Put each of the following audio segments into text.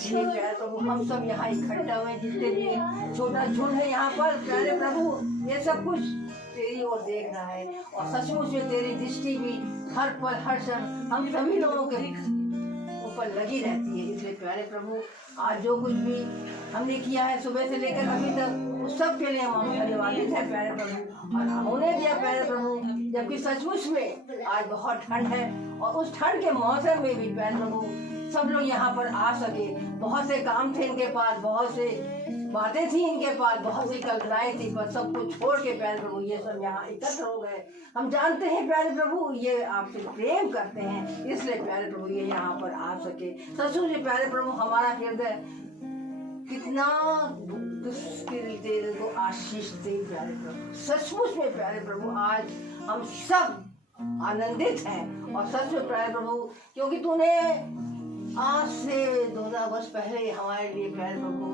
ये प्यारे प्रभु हम सब यहाँ इकट्ठा हुए, जितने भी छोटा झुंड है यहाँ पर प्यारे प्रभु, ये सब कुछ तेरी ओर देख रहा है और सचमुच में तेरी दृष्टि भी हर पल हर क्षण हम सभी लोगों के ऊपर लगी रहती है। इसलिए प्यारे प्रभु आज जो कुछ भी हमने किया है सुबह से लेकर अभी तक उस सब के लिए हम धन्यवादित है प्यारे प्रभु। और होने दिया प्यारे प्रभु, जबकि सचमुच में आज बहुत ठंड है और उस ठंड के मौसम में भी प्यारे प्रभु सब लोग यहाँ पर आ सके। बहुत से काम थे इनके पास, बहुत से बातें थी इनके पास, बहुत सी कल्पनाएं थी, पर सब कुछ छोड़ के प्यारे प्रभु ये सब यहाँ एकत्र हो गए। हम जानते हैं प्यारे प्रभु ये आपसे प्रेम करते हैं, इसलिए प्यारे प्रभु ये यहाँ पर आ सके। सचमुच में प्यारे प्रभु हमारा हृदय कितना दिल को आशीष दे प्यारे प्रभु। सचमुच में प्यारे प्रभु आज हम सब आनंदित हैं और सच में प्यारे प्रभु क्योंकि तूने आज से 2000 वर्ष पहले हमारे लिए प्यारे प्रभु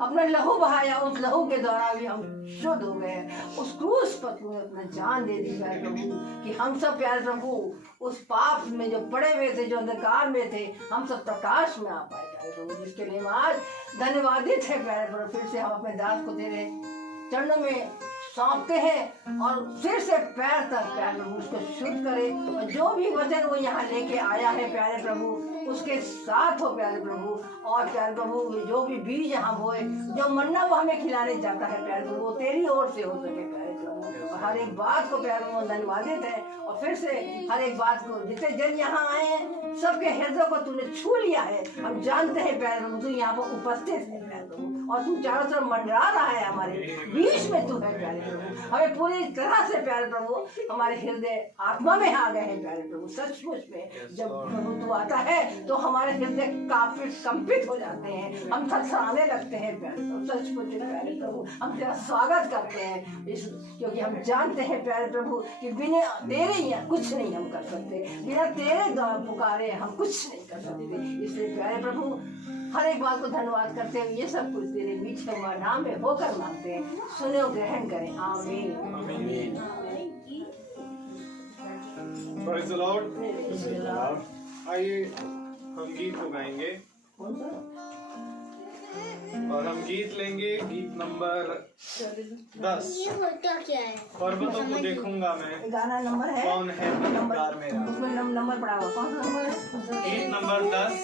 अपना लहू बहाया, उस लहू के द्वारा भी हम शुद्ध हो गए। उस क्रूस पर तूने अपना जान दे दी प्यारे प्रभु कि हम सब प्यारे प्रभु उस पाप में जो पड़े हुए थे, जो अंधकार में थे, हम सब प्रकाश में आ पाए प्यारे प्रभु, जिसके लिए हम आज धन्यवादित है प्यारे प्रभु। फिर से हम अपने दास को तेरे चरणों में सौंपते हैं और सिर से पैर तक प्यारे प्रभु उसको शुद्ध करे और जो भी वचन वो यहाँ लेके आया है प्यारे प्रभु उसके साथ हो प्यारे प्रभु। और प्यारे प्रभु जो भी बीज यहाँ बोए, जो मन्ना वो हमें खिलाने जाता है प्यारे प्रभु, वो तेरी ओर से हो सके प्यारे प्रभु। और हर एक बात को प्यारे प्रभु धन्यवादित है और फिर से हर एक बात को जितने जन यहाँ आए हैं सबके हृदय को तूने छू लिया है। हम जानते हैं प्यारे प्रभु तू यहाँ पर उपस्थित है प्यारे प्रभु और तू चारों तरफ मंडरा रहा है, हमारे बीच में तू है प्यारे प्रभु। हमें पूरी तरह से प्यारे प्रभु हमारे हृदय आत्मा में आ गए हैं प्यारे प्रभु। सचमुच में जब प्रभु तू आता है तो हमारे हृदय काफी कंपित हो जाते हैं, हम थरथराने लगते हैं प्यारे प्रभु। सचमुच में प्यारे प्रभु हम तेरा स्वागत करते हैं क्योंकि हम जानते हैं प्यारे प्रभु कि बिना तेरे ही कुछ नहीं हम कर सकते, बिना तेरे द्वारा पुकारे हम कुछ नहीं कर सकते। इसलिए प्यारे प्रभु हर एक बात को धन्यवाद करते हुए ये सब कुछ तेरे बीच में नाम में होकर मांगते हैं, सुने और ग्रहण करें। आमीन। Praise the Lord. आइए हम गीत को गाएंगे और हम गीत लेंगे गीत नंबर 10। ये होता क्या है? पर्वतों को देखूंगा मैं, गाना नंबर है कौन है मददगार मेरा। उसमें नंबर पड़ा हुआ कौन सा नंबर है? गीत नंबर 10,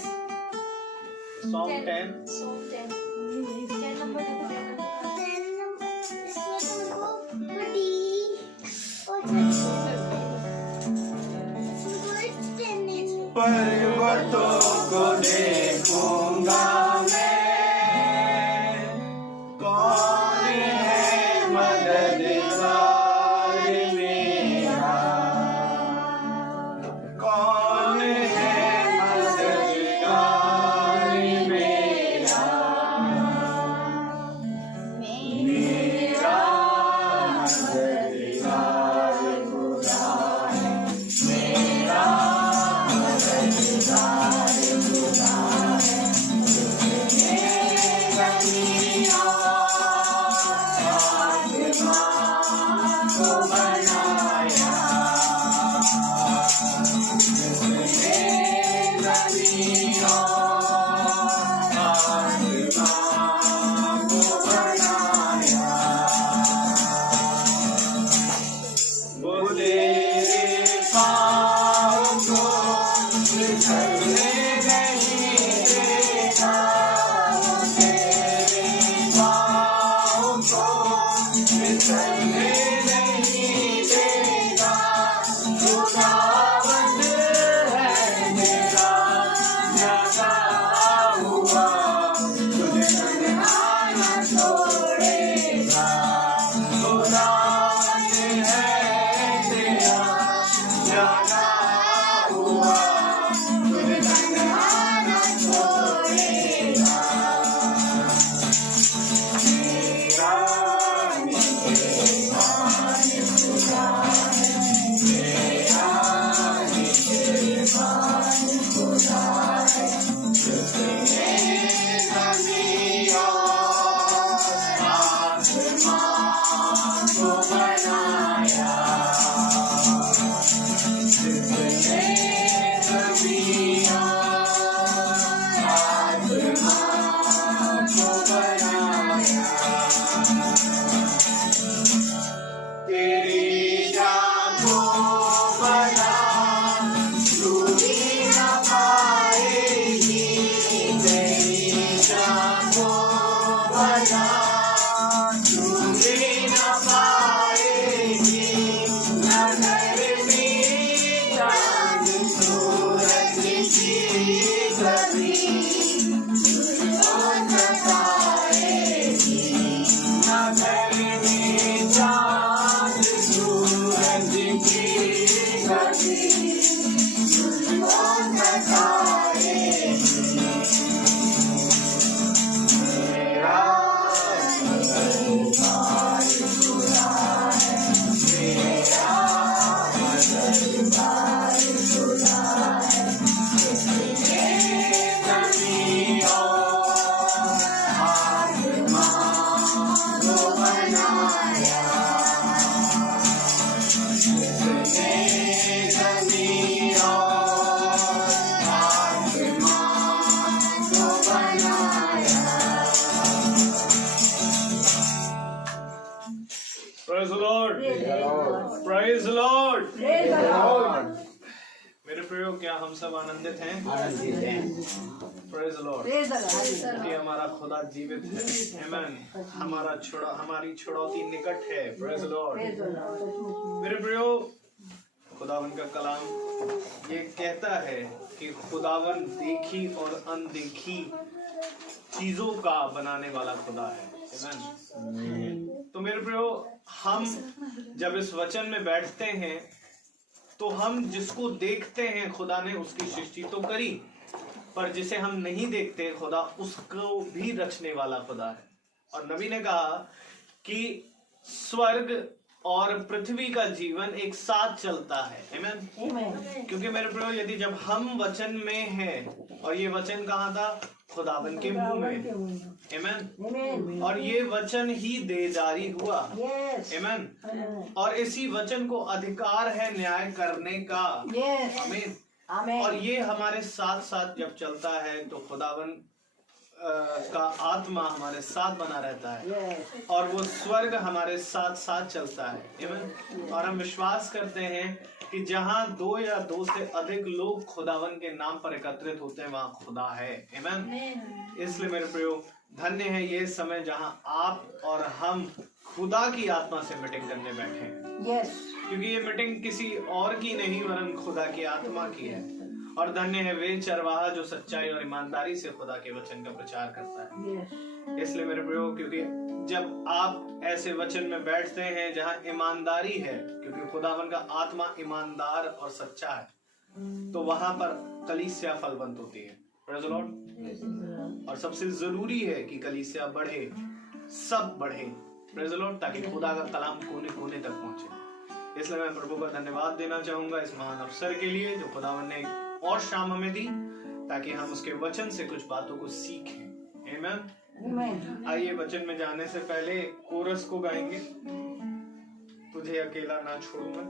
सॉन्ग 10। पर्वतों को देखूंगा मैं, कौन है मददगार मेरा, कौन है मददगार मेरा, मेरा मददगार खुदा है, मेरा मददगार खुदा कभी जुल्फों सताएगी न गर्मी चाँद सूरज की कभी जुल्फों सताएगी मेरा मददगार खुदा है मेरा मददगार खुदा है जिसने ज़मीं और आसमां को बनाया जिसने ज़मीं और आसमां को बनाया। Praise the Lord. Praise the Lord. Praise the Lord. मेरे प्रियो, क्या हम सब आनंदित हैं? Praise the Lord. Praise the Lord. क्योंकि हमारा खुदा जीवित है। Amen. हमारी छुड़ौती निकट है। Praise the Lord. Praise the Lord. मेरे प्रियो, खुदावन का कलाम ये कहता है कि खुदावन देखी और अनदेखी चीजों का बनाने वाला खुदा है। Amen. तो मेरे प्रियो, हम जब इस वचन में बैठते हैं तो हम जिसको देखते हैं खुदा ने उसकी सृष्टि तो करी, पर जिसे हम नहीं देखते खुदा उसको भी रचने वाला खुदा है। और नबी ने कहा कि स्वर्ग और पृथ्वी का जीवन एक साथ चलता है। आमीन। Amen. क्योंकि मेरे प्रियो, यदि जब हम वचन में हैं, और ये वचन कहाँ था? खुदावन के मुंह में। आमीन। Amen. और ये वचन ही दे जारी हुआ। Yes. आमीन। Amen. और इसी वचन को अधिकार है न्याय करने का। Yes. आमीन। Amen. और ये हमारे साथ साथ जब चलता है तो खुदावन का आत्मा हमारे साथ बना रहता है, Yes. और वो स्वर्ग हमारे साथ साथ चलता है। आमीन। और हम विश्वास करते हैं कि जहाँ 2 या 2 से अधिक लोग खुदावन के नाम पर एकत्रित होते हैं वहाँ खुदा है। आमीन। इसलिए मेरे प्रियो, धन्य है ये समय जहाँ आप और हम खुदा की आत्मा से मीटिंग करने बैठे हैं। Yes. क्योंकि ये मीटिंग किसी और की नहीं वरन खुदा की आत्मा की है। और धन्य है वे चरवाहा जो सच्चाई और ईमानदारी से खुदा के वचन का प्रचार करता है। Yes. इसलिए मेरे प्रियो, क्योंकि जब आप ऐसे वचन में बैठते हैं जहाँ ईमानदारी है, क्योंकि खुदावन का आत्मा ईमानदार और सच्चा है, तो वहां पर कलीसिया फलवंत होती है। Praise the Lord। और सबसे जरूरी है कि कलीसिया बढ़े, सब बढ़े। Praise the Lord। ताकि खुदा का कलाम कोने कोने तक पहुंचे। इसलिए मैं प्रभु का धन्यवाद देना चाहूंगा इस महान अवसर के लिए जो खुदावन ने और शाम हमें दी, ताकि हम उसके वचन से कुछ बातों को सीखें। आमीन। Amen. आइए वचन में जाने से पहले कोरस को गाएंगे, तुझे अकेला ना छोड़ू मैं।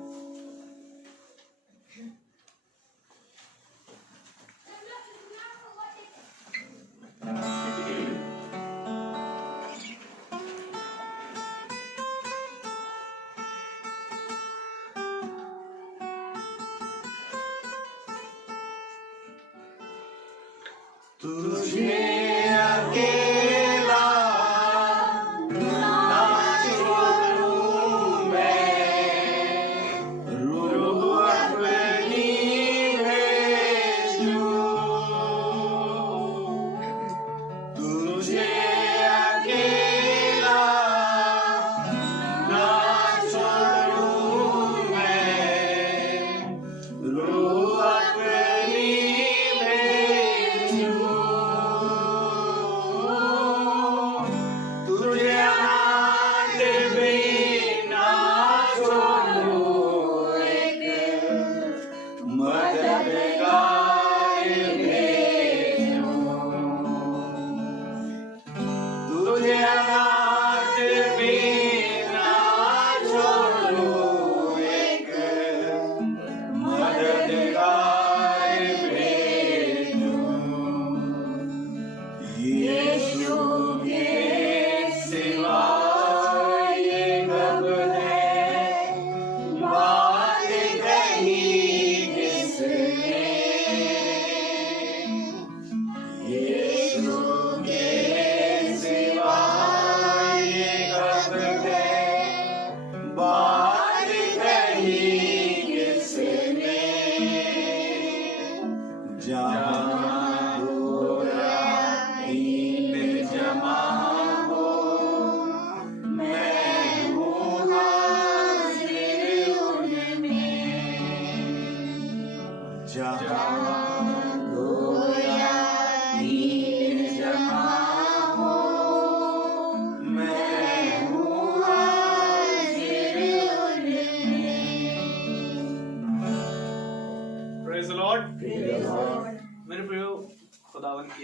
तुझे अकेला ना छोड़ूं मैं, रूह अपनी भेज दूं। तुझे अकेला ना छोड़ूं मैं, रूह अपनी भेज दूं।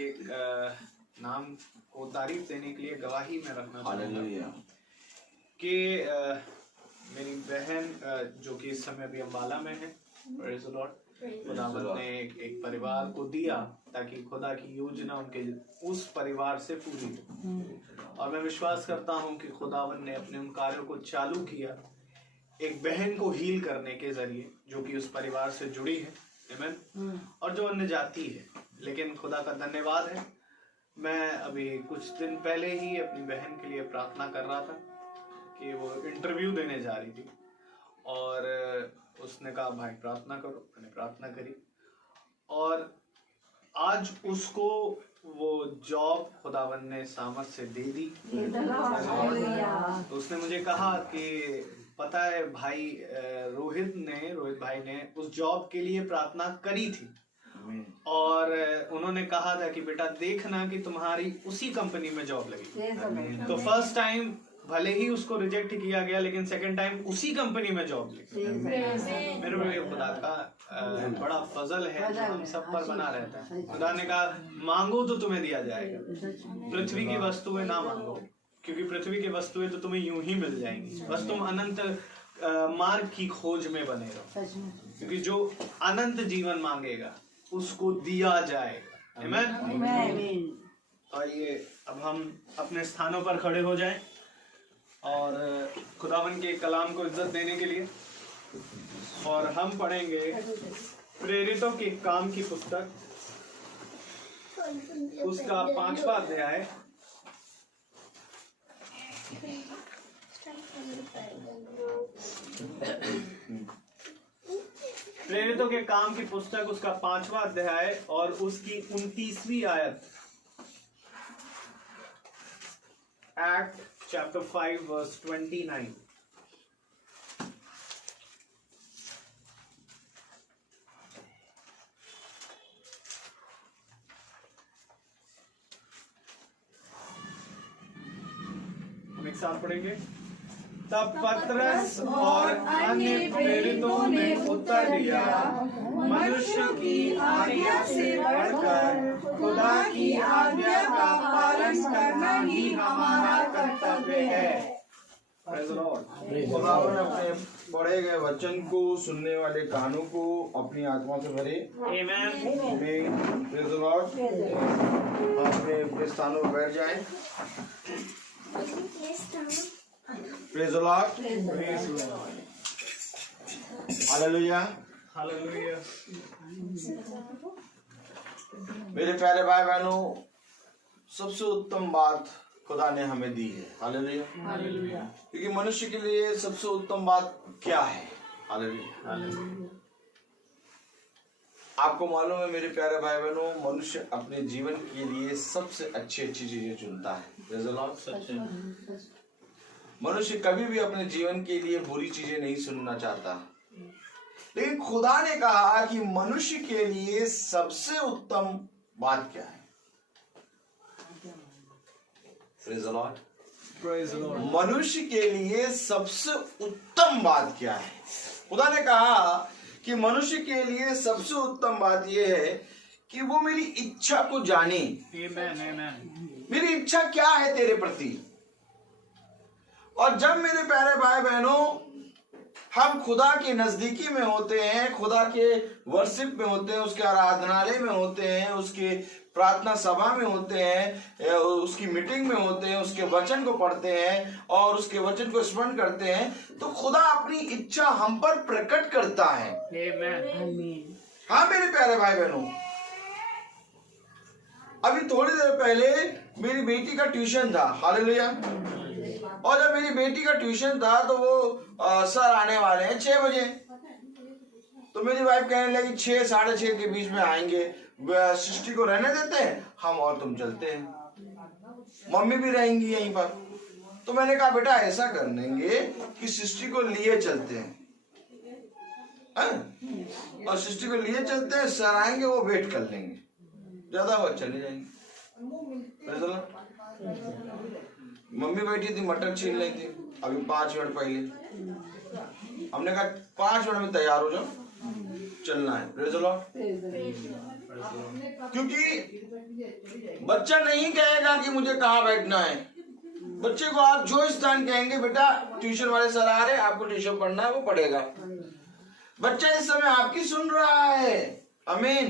एक नाम को तारीफ देने के लिए गवाही में रखना चाहूँगा हालेलुया। कि मेरी बहन जो कि इस समय अभी अम्बाला में है, Praise the Lord, खुदावंद ने एक परिवार को दिया ताकि खुदा की योजना उनके उस परिवार से पूरी हो। और मैं विश्वास करता हूँ कि खुदावंद ने अपने उन कार्यों को चालू किया एक बहन को हील करने के जरिए जो कि उस परिवार से जुड़ी है, आमीन, और जो अन्य जाति है। लेकिन खुदा का धन्यवाद है, मैं अभी कुछ दिन पहले ही अपनी बहन के लिए प्रार्थना कर रहा था कि वो इंटरव्यू देने जा रही थी और उसने कहा भाई प्रार्थना करो, मैंने प्रार्थना करी और आज उसको वो जॉब खुदावन ने सामर्थ से दे दी। तो उसने मुझे कहा कि पता है भाई, रोहित भाई ने उस जॉब के लिए प्रार्थना करी थी और उन्होंने कहा था कि बेटा देखना कि तुम्हारी उसी कंपनी में जॉब लगी। तो फर्स्ट टाइम भले ही उसको रिजेक्ट किया गया लेकिन सेकंड टाइम उसी कंपनी में जॉब लगी। मेरे को खुदा का बड़ा फजल है जो हम सब पर बना रहता है। खुदा ने कहा मांगो तो तुम्हें दिया जाएगा, पृथ्वी की वस्तुएं ना मांगो क्योंकि पृथ्वी की वस्तुएं तो तुम्हें यूं ही मिल जाएंगी, बस तुम अनंत मार्ग की खोज में बने रहो क्योंकि जो अनंत जीवन मांगेगा उसको दिया जाएगा। आमीन। और ये अब हम अपने स्थानों पर खड़े हो जाएं और खुदावन के कलाम को इज्जत देने के लिए, और हम पढ़ेंगे प्रेरितों के काम की पुस्तक, उसका 5वां अध्याय प्रेरितों के काम की पुस्तक उसका 5वां अध्याय और उसकी 29वीं आयत। Act chapter 5 verse 29। हम एक साथ पढ़ेंगे। तब पतरस और अन्य प्रेरितों ने उत्तर दिया, मनुष्य की आज्ञा से बढ़कर खुदा की आज्ञा का पालन करना ही हमारा कर्तव्य है। खुदावन अपने पढ़े गए वचन को सुनने वाले कानों को अपनी आत्मा से भरे। आमीन। Praise the Lord. अपने स्थानों पर बैठ जाएं। Praise the Lord. Hallelujah. Hallelujah. मेरे प्यारे भाई बहनों, सबसे उत्तम बात खुदा ने हमें दी है। हालेलुया। क्योंकि मनुष्य के लिए सबसे उत्तम बात क्या है? हालेलुया। आपको मालूम है मेरे प्यारे भाई बहनों, मनुष्य अपने जीवन के लिए सबसे अच्छी चीजें चुनता है। मनुष्य कभी भी अपने जीवन के लिए बुरी चीजें नहीं सुनना चाहता, लेकिन खुदा ने कहा कि मनुष्य के लिए सबसे उत्तम बात क्या है? Praise the Lord. Praise the Lord. मनुष्य के लिए सबसे उत्तम बात क्या है? खुदा ने कहा कि मनुष्य के लिए सबसे उत्तम बात यह है कि वो मेरी इच्छा को जाने। Amen, amen. मेरी इच्छा क्या है तेरे प्रति? और जब मेरे प्यारे भाई बहनों हम खुदा के नजदीकी में होते हैं, खुदा के वर्शिप में होते हैं, उसके आराधनालय में होते हैं, उसके प्रार्थना सभा में होते हैं, उसकी मीटिंग में होते हैं, उसके वचन को पढ़ते हैं और उसके वचन को स्मरण करते हैं, तो खुदा अपनी इच्छा हम पर प्रकट करता है। Amen. हाँ मेरे प्यारे भाई बहनों, अभी थोड़ी देर पहले मेरी बेटी का ट्यूशन था। हालेलुया। और जब मेरी बेटी का ट्यूशन था तो वो सर आने वाले हैं 6 बजे। तो मेरी वाइफ कहने लगी 6 साढ़े 6 के बीच में आएंगे, सृष्टि को रहने देते हैं, हम और तुम चलते हैं, मम्मी भी रहेंगी यहीं पर। तो मैंने कहा बेटा ऐसा कर लेंगे कि सृष्टि को लिए चलते हैं, और सृष्टि को लिए चलते हैं, सर आएंगे वो वेट कर लेंगे, ज्यादा वक्त चले जाएंगे। मम्मी बैठी थी मटर छीन रही थी अभी 5 मिनट पहले। हमने कहा 5 मिनट में तैयार हो जाओ, चलना है। Praise the Lord. क्योंकि बच्चा नहीं कहेगा कि मुझे कहाँ बैठना है। बच्चे को आप जो स्थान कहेंगे, बेटा ट्यूशन वाले सर आ रहे हैं, आपको ट्यूशन पढ़ना है, वो पढ़ेगा। बच्चा इस समय आपकी सुन रहा है। आमीन।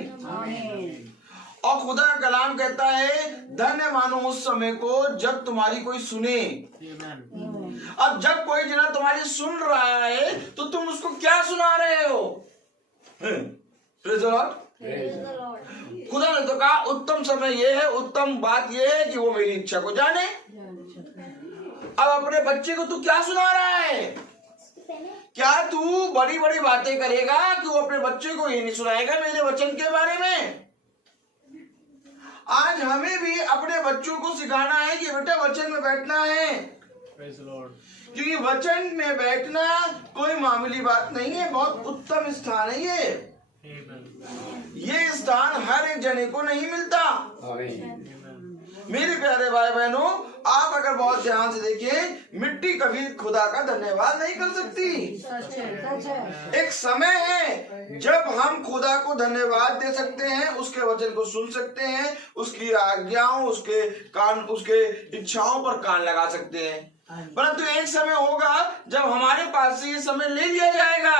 और खुदा का कलाम कहता है, धन्य मानो उस समय को जब तुम्हारी कोई सुने। अब जब कोई जना तुम्हारी सुन रहा है तो तुम उसको क्या सुना रहे हो? Praise the Lord. खुदा ने तो कहा उत्तम समय ये है, उत्तम बात ये है कि वो मेरी इच्छा को जाने। अब अपने बच्चे को तू क्या सुना रहा है? क्या तू बड़ी बड़ी बातें करेगा कि वो अपने बच्चे को ये नहीं सुनाएगा मेरे वचन के बारे में? आज हमें भी अपने बच्चों को सिखाना है कि बेटा वचन में बैठना है, क्योंकि वचन में बैठना कोई मामूली बात नहीं है, बहुत उत्तम स्थान है ये स्थान हर एक जने को नहीं मिलता। मेरे प्यारे भाई बहनों, आप अगर बहुत ध्यान से देखें, मिट्टी कभी खुदा का धन्यवाद नहीं कर सकती। एक समय है जब हम खुदा को धन्यवाद दे सकते हैं, उसके वचन को सुन सकते हैं, उसकी आज्ञाओं, उसके इच्छाओं पर कान लगा सकते हैं। परंतु एक समय होगा जब हमारे पास से ये समय ले लिया जाएगा।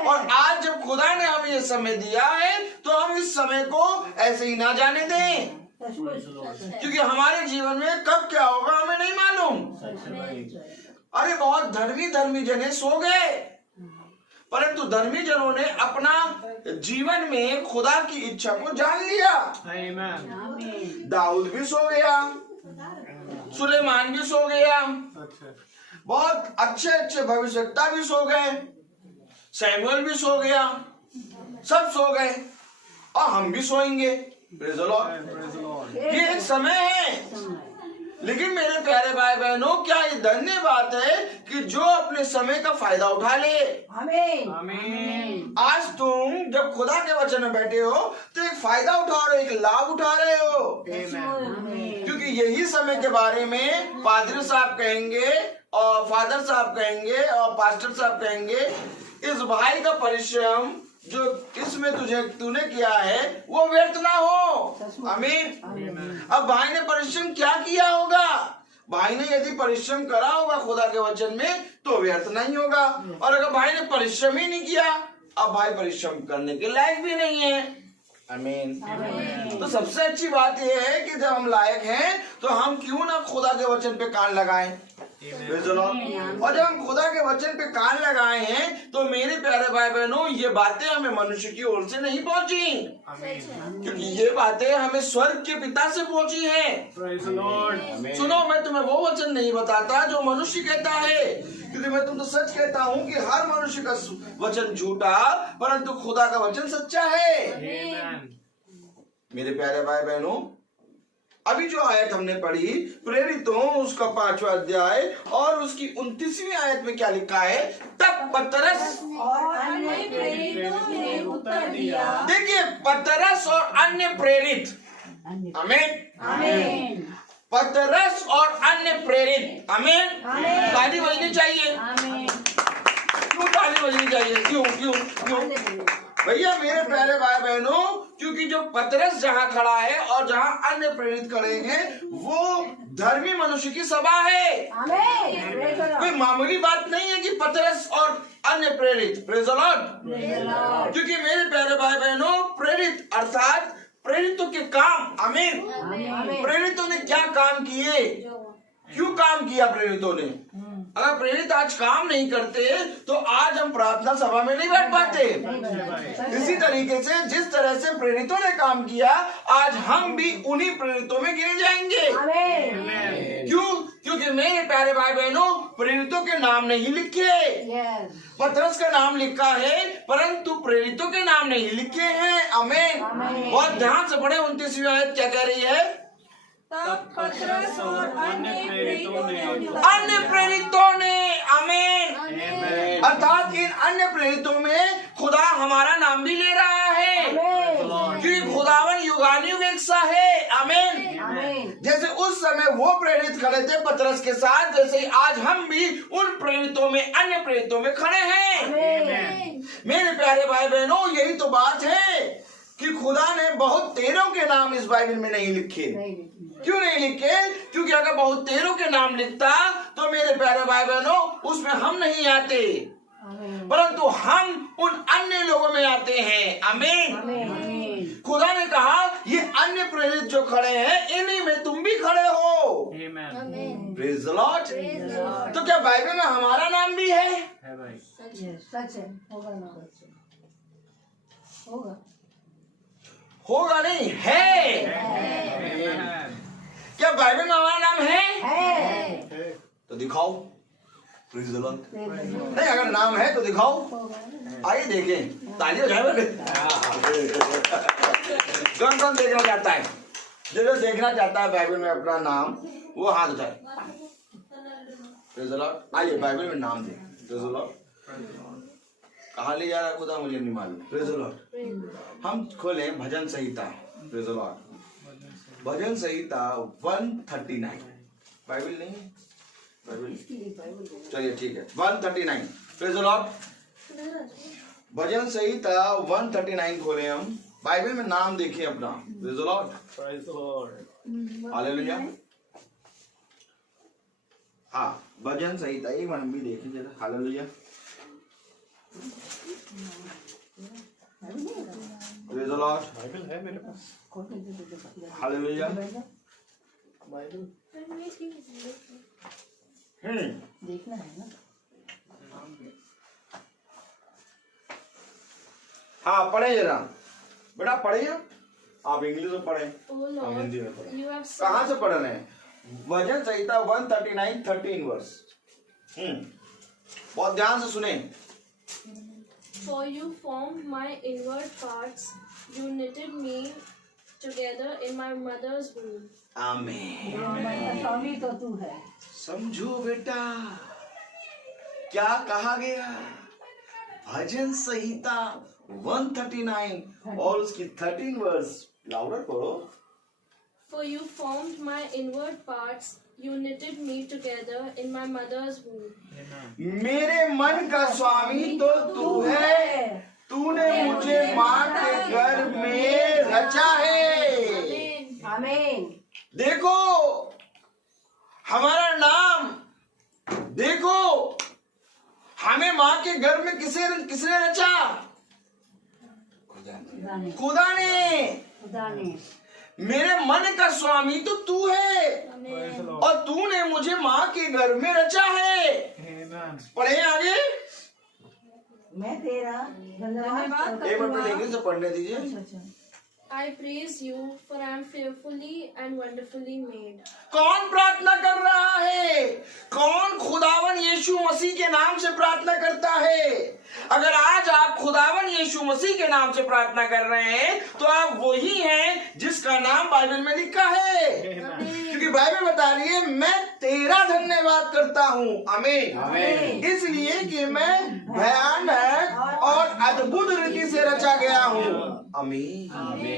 और आज जब खुदा ने हमें ये समय दिया है तो हम इस समय को ऐसे ही ना जाने दें, क्योंकि हमारे जीवन में कब क्या होगा हमें नहीं मालूम। अरे बहुत धर्मी जने सो गए, परंतु धर्मी जनों ने अपना जीवन में खुदा की इच्छा को जान लिया। दाऊद भी सो गया, सुलेमान भी सो गया, बहुत अच्छे भविष्यवक्ता भी सो गए, सैमुअल भी सो गया, सब सो गए और हम भी सोएंगे। Praise the Lord. ये एक समय है। लेकिन मेरे प्यारे भाई बहनों, क्या ये धन्य बात है कि जो अपने समय का फायदा उठा ले। आमीन। आज तुम जब खुदा के वचन में बैठे हो तो एक फायदा उठा रहे हो, एक लाभ उठा रहे हो। क्योंकि यही समय के बारे में पादरी साहब कहेंगे और फादर साहब कहेंगे और पास्टर साहब कहेंगे, इस भाई का परिश्रम जो इसमें तूने किया है वो व्यर्थ ना हो। आमीन। अब भाई ने परिश्रम क्या किया होगा? भाई ने यदि परिश्रम करा होगा खुदा के वचन में तो व्यर्थ नहीं होगा। और अगर भाई ने परिश्रम ही नहीं किया, अब भाई परिश्रम करने के लायक भी नहीं है। आमीन। तो सबसे अच्छी बात यह है कि जब हम लायक हैं तो हम क्यों ना खुदा के वचन पे कान लगाएं। और जब हम खुदा के वचन पे कान लगाए हैं तो मेरे प्यारे भाई बहनों, ये बातें हमें मनुष्य की ओर से नहीं पहुंची, क्योंकि ये बातें हमें स्वर्ग के पिता से पहुंची हैं। सुनो, मैं तुम्हें वो वचन नहीं बताता जो मनुष्य कहता है, क्योंकि मैं तुमको सच कहता हूँ कि हर मनुष्य का वचन झूठा, परंतु खुदा का वचन सच्चा है। मेरे प्यारे भाई बहनों, अभी जो आयत हमने पढ़ी प्रेरितों उसका 5वां अध्याय और उसकी 29वीं आयत में क्या लिखा है? तब पतरस और अन्य प्रेरितों ने उत्तर दिया। देखिए, पतरस और अन्य प्रेरित। आमीन। पतरस और अन्य प्रेरित। आमीन। ताली बजनी चाहिए। क्यों ताली बजनी चाहिए? क्यों? भैया मेरे प्यारे भाई बहनों, क्योंकि जो पतरस जहाँ खड़ा है और जहाँ अन्य प्रेरित खड़े हैं वो धर्मी मनुष्य की सभा है। कोई मामूली बात नहीं है कि पतरस और अन्य प्रेरित। Praise the Lord. क्योंकि मेरे प्यारे भाई बहनों, प्रेरित अर्थात प्रेरितों के काम। आमीन। प्रेरितों ने क्या काम किए? क्यों काम किया प्रेरितों ने? अगर प्रेरित आज काम नहीं करते तो आज हम प्रार्थना सभा में नहीं बैठ पाते। इसी तरीके से जिस तरह से प्रेरितों ने काम किया, आज हम भी उन्हीं प्रेरितों में गिने जाएंगे। क्यों? क्योंकि मेरे प्यारे भाई बहनों, प्रेरितों के नाम नहीं लिखे। पतरस का नाम लिखा है, परंतु प्रेरितों के नाम नहीं लिखे हैं। आमीन। बहुत ध्यान से पढ़े। 29वीं आयत क्या कह रही है? तब पतरस और अन्य प्रेरितों ने। आमीन। अर्थात इन अन्य प्रेरितों में खुदा हमारा नाम भी ले रहा है, क्योंकि खुदावन युगानुयुग एक सा है। आमीन। जैसे उस समय वो प्रेरित खड़े थे पतरस के साथ, वैसे ही आज हम भी उन प्रेरितों में, अन्य प्रेरितों में खड़े हैं। मेरे प्यारे भाई बहनों, यही तो बात है। कि खुदा ने बहुत तेरों के नाम इस बाइबल में नहीं लिखे। नहीं लिखी। क्यों नहीं लिखे? क्योंकि अगर बहुत तेरों के नाम लिखता तो मेरे प्यारे भाई बहनों उसमें हम नहीं आते, आमीन। परंतु हम उन अन्य लोगों में आते हैं। आमीन। आमीन। खुदा ने कहा ये अन्य प्रेरित जो खड़े हैं इन्हीं में तुम भी खड़े हो। आमीन। Praise the Lord. Praise the Lord. तो क्या बाइबल में हमारा नाम भी है? भाई। सच है, होगा ना, होगा। होगा नहीं, है। क्या बाइबल में हमारा नाम है? है। तो दिखाओ। Praise the Lord. होगा नहीं, अगर नाम है तो दिखाओ। ना। आइए देखें, ताली हो जाए। कौन कौन देखना चाहता है? जो देखना चाहता है बाइबल में अपना नाम, वो हाथ उठाए। Praise the Lord. आइए बाइबल में नाम दे। Praise the Lord. कहाँ ले जा रहा है खुदा मुझे नहीं मालूम। Praise the Lord. हम खोले भजन संहिता। Praise the Lord. भजन संहिता 139। बाइबल नहीं है? बाइबल चलिए ठीक है, 139। Praise the Lord. भजन संहिता 139 खोले हम। बाइबल में नाम देखें अपना। Praise the Lord. Praise the Lord. Hallelujah. हाँ, भजन संहिता एक बार हम भी देखें जरा। Hallelujah. Praise the Lord. Bible है मेरे पास। हालेलुया। बाइबल देखना है ना। हाँ, पढ़े जरा बेटा, पढ़िए। आप इंग्लिश में पढ़े। Oh Lord, हिंदी में पढ़ो। you have कहाँ said, से पढ़ रहे हैं? भजन संहिता 139 13 वर्ष। बहुत ध्यान से सुने। for you formed my inward parts, you knitted me together in my mother's womb. आमीन। हमारा स्वामी तो तू है। समझो बेटा क्या कहा गया। भजन संहिता 139 और उसकी 13 वर्ष। लाउडर पढ़ो। For you formed my inward parts, you knitted me together in my mother's womb. मेरे मन का स्वामी तो तू है, तूने मुझे माँ के गर्भ में रचा है। Amen. आमीन। देखो हमारा नाम, देखो हमें माँ के गर्भ में किसने रचा? खुदा ने। खुदा ने। मेरे मन का स्वामी तो तू है Amen. और तूने मुझे माँ के गर्भ में रचा है। पढ़े आगे। मैं तेरा धन्यवाद एक मिनट इंग्लिश से पढ़ने दीजिए। अच्छा। I praise you, for I am fearfully and wonderfully made. कौन प्रार्थना कर रहा है? कौन खुदावन यीशु मसीह के नाम से प्रार्थना करता है? अगर आज आप खुदावन यीशु मसीह के नाम से प्रार्थना कर रहे हैं तो आप वही हैं जिसका नाम बाइबल में लिखा है। क्योंकि बाइबल बता रही है मैं तेरा धन्यवाद करता हूँ। आमीन। इसलिए कि मैं भयानक और अद्भुत रीति से रचा गया हूँ। आमीन। आमीन।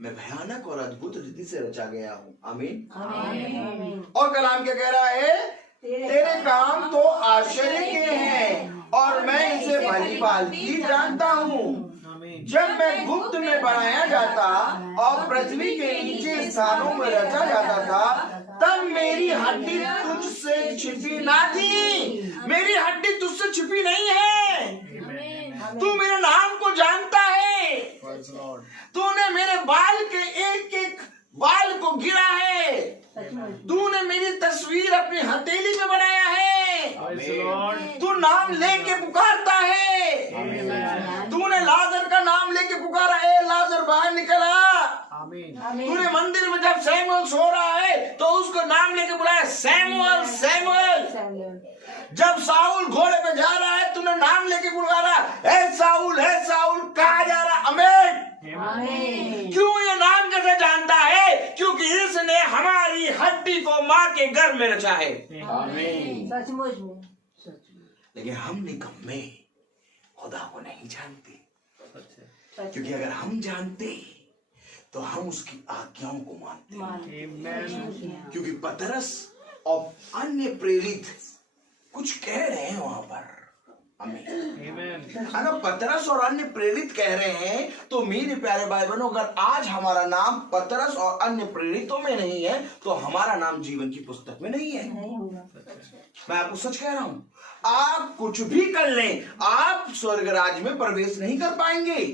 मैं भयानक और अद्भुत रीति से रचा गया हूँ। आमीन। आमीन। और कलाम क्या कह रहा है? तेरे काम तो आश्चर्य के हैं और मैं इसे भली भांति जानता हूँ। जब मैं गुप्त में बनाया जाता और पृथ्वी के नीचे स्थानों में रचा जाता था तब मेरी हड्डी तुझसे छिपी ना थी। मेरी हड्डी तुझसे छिपी नहीं है। तू मेरे नाम को जानता है। तूने मेरे बाल के एक एक बाल को गिरा है। तूने मेरी तस्वीर अपनी हथेली में बनाया है। तू नाम लेके पुकारता है। तूने लाजर का नाम लेके पुकारा, ए लाजर बाहर निकल आ। तूने मंदिर में जब सैमुअल सो रहा है तो उसको नाम लेके बुलाया, सैमुअल सैमुअल। जब साउल घोड़े पे जा रहा है तूने नाम लेके पुकारा, है साउल कहाँ जा रहा? आमीन। क्यों ये नाम कैसे जानता है? क्योंकि इसने हमारी हड्डी को माँ के गर्भ में रचा है। सचमुच में। लेकिन हम निकम्मे खुदा को नहीं जानते। क्योंकि अगर हम जानते तो हम उसकी आज्ञाओं को मानते। क्योंकि पतरस और अन्य प्रेरित कुछ कह रहे हैं वहां पर। Amen. अगर पतरस और अन्य प्रेरित कह रहे हैं तो मेरे प्यारे भाई बहनों, अगर आज हमारा नाम पतरस और अन्य प्रेरितों में नहीं है तो हमारा नाम जीवन की पुस्तक में नहीं है। मैं आपको सच कह रहा हूं, आप कुछ भी कर लें, आप स्वर्ग राज्य में प्रवेश नहीं कर पाएंगे।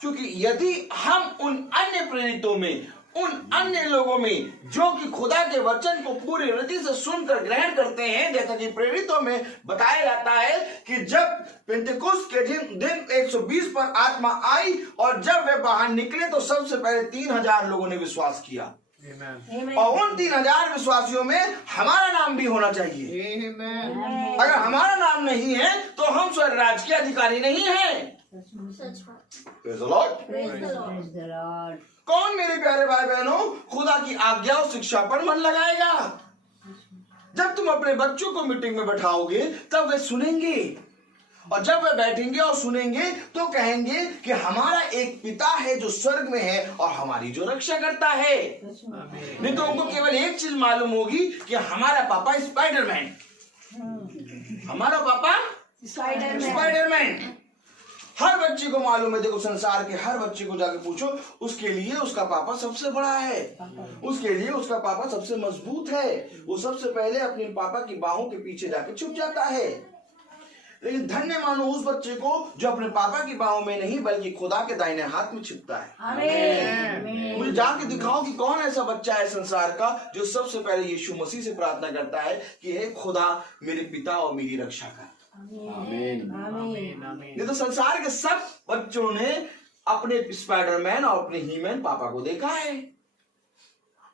क्योंकि यदि हम उन अन्य प्रेरितों में, उन अन्य लोगों में जो कि खुदा के वचन को पूरी हृदय से सुनकर ग्रहण करते हैं, जैसा कि प्रेरितों में बताया जाता है कि जब पेंतेकोस्त के दिन 120 पर आत्मा आई और जब वे बाहर निकले तो सबसे पहले 3000 लोगों ने विश्वास किया। Amen. और उन 3000 विश्वासियों में हमारा नाम भी होना चाहिए। Amen. अगर हमारा नाम नहीं है तो हम स्वर्ग राज्य के अधिकारी नहीं हैं। सच बात। Praise the Lord. Praise the Lord. कौन मेरे प्यारे भाई बहनों खुदा की आज्ञा और शिक्षा पर मन लगाएगा? जब तुम अपने बच्चों को मीटिंग में बैठाओगे तब वे सुनेंगे, और जब वे बैठेंगे और सुनेंगे तो कहेंगे कि हमारा एक पिता है जो स्वर्ग में है और हमारी जो रक्षा करता है। नहीं तो उनको केवल एक चीज मालूम होगी कि हमारा पापा स्पाइडरमैन, हमारा पापा स्पाइडरमैन। हर बच्चे को मालूम है, देखो संसार के हर बच्चे को जाके पूछो, उसके लिए उसका पापा सबसे बड़ा है, उसके लिए उसका पापा सबसे मजबूत है। वो सबसे पहले अपने पापा की बाहों के पीछे जाके छुप जाता है। लेकिन धन्य मानो उस बच्चे को जो अपने पापा की बाहों में नहीं बल्कि खुदा के दाहिने हाथ में छिपता है। आमीन। मुझे जाके दिखाओ कि कौन ऐसा बच्चा है संसार का जो सबसे पहले यीशु मसीह से प्रार्थना करता है कि हे खुदा मेरे पिता और मेरी रक्षा कर। आमीन। Amen. नहीं तो संसार के सब बच्चों ने अपने स्पाइडरमैन और अपने हीमैन पापा को देखा है,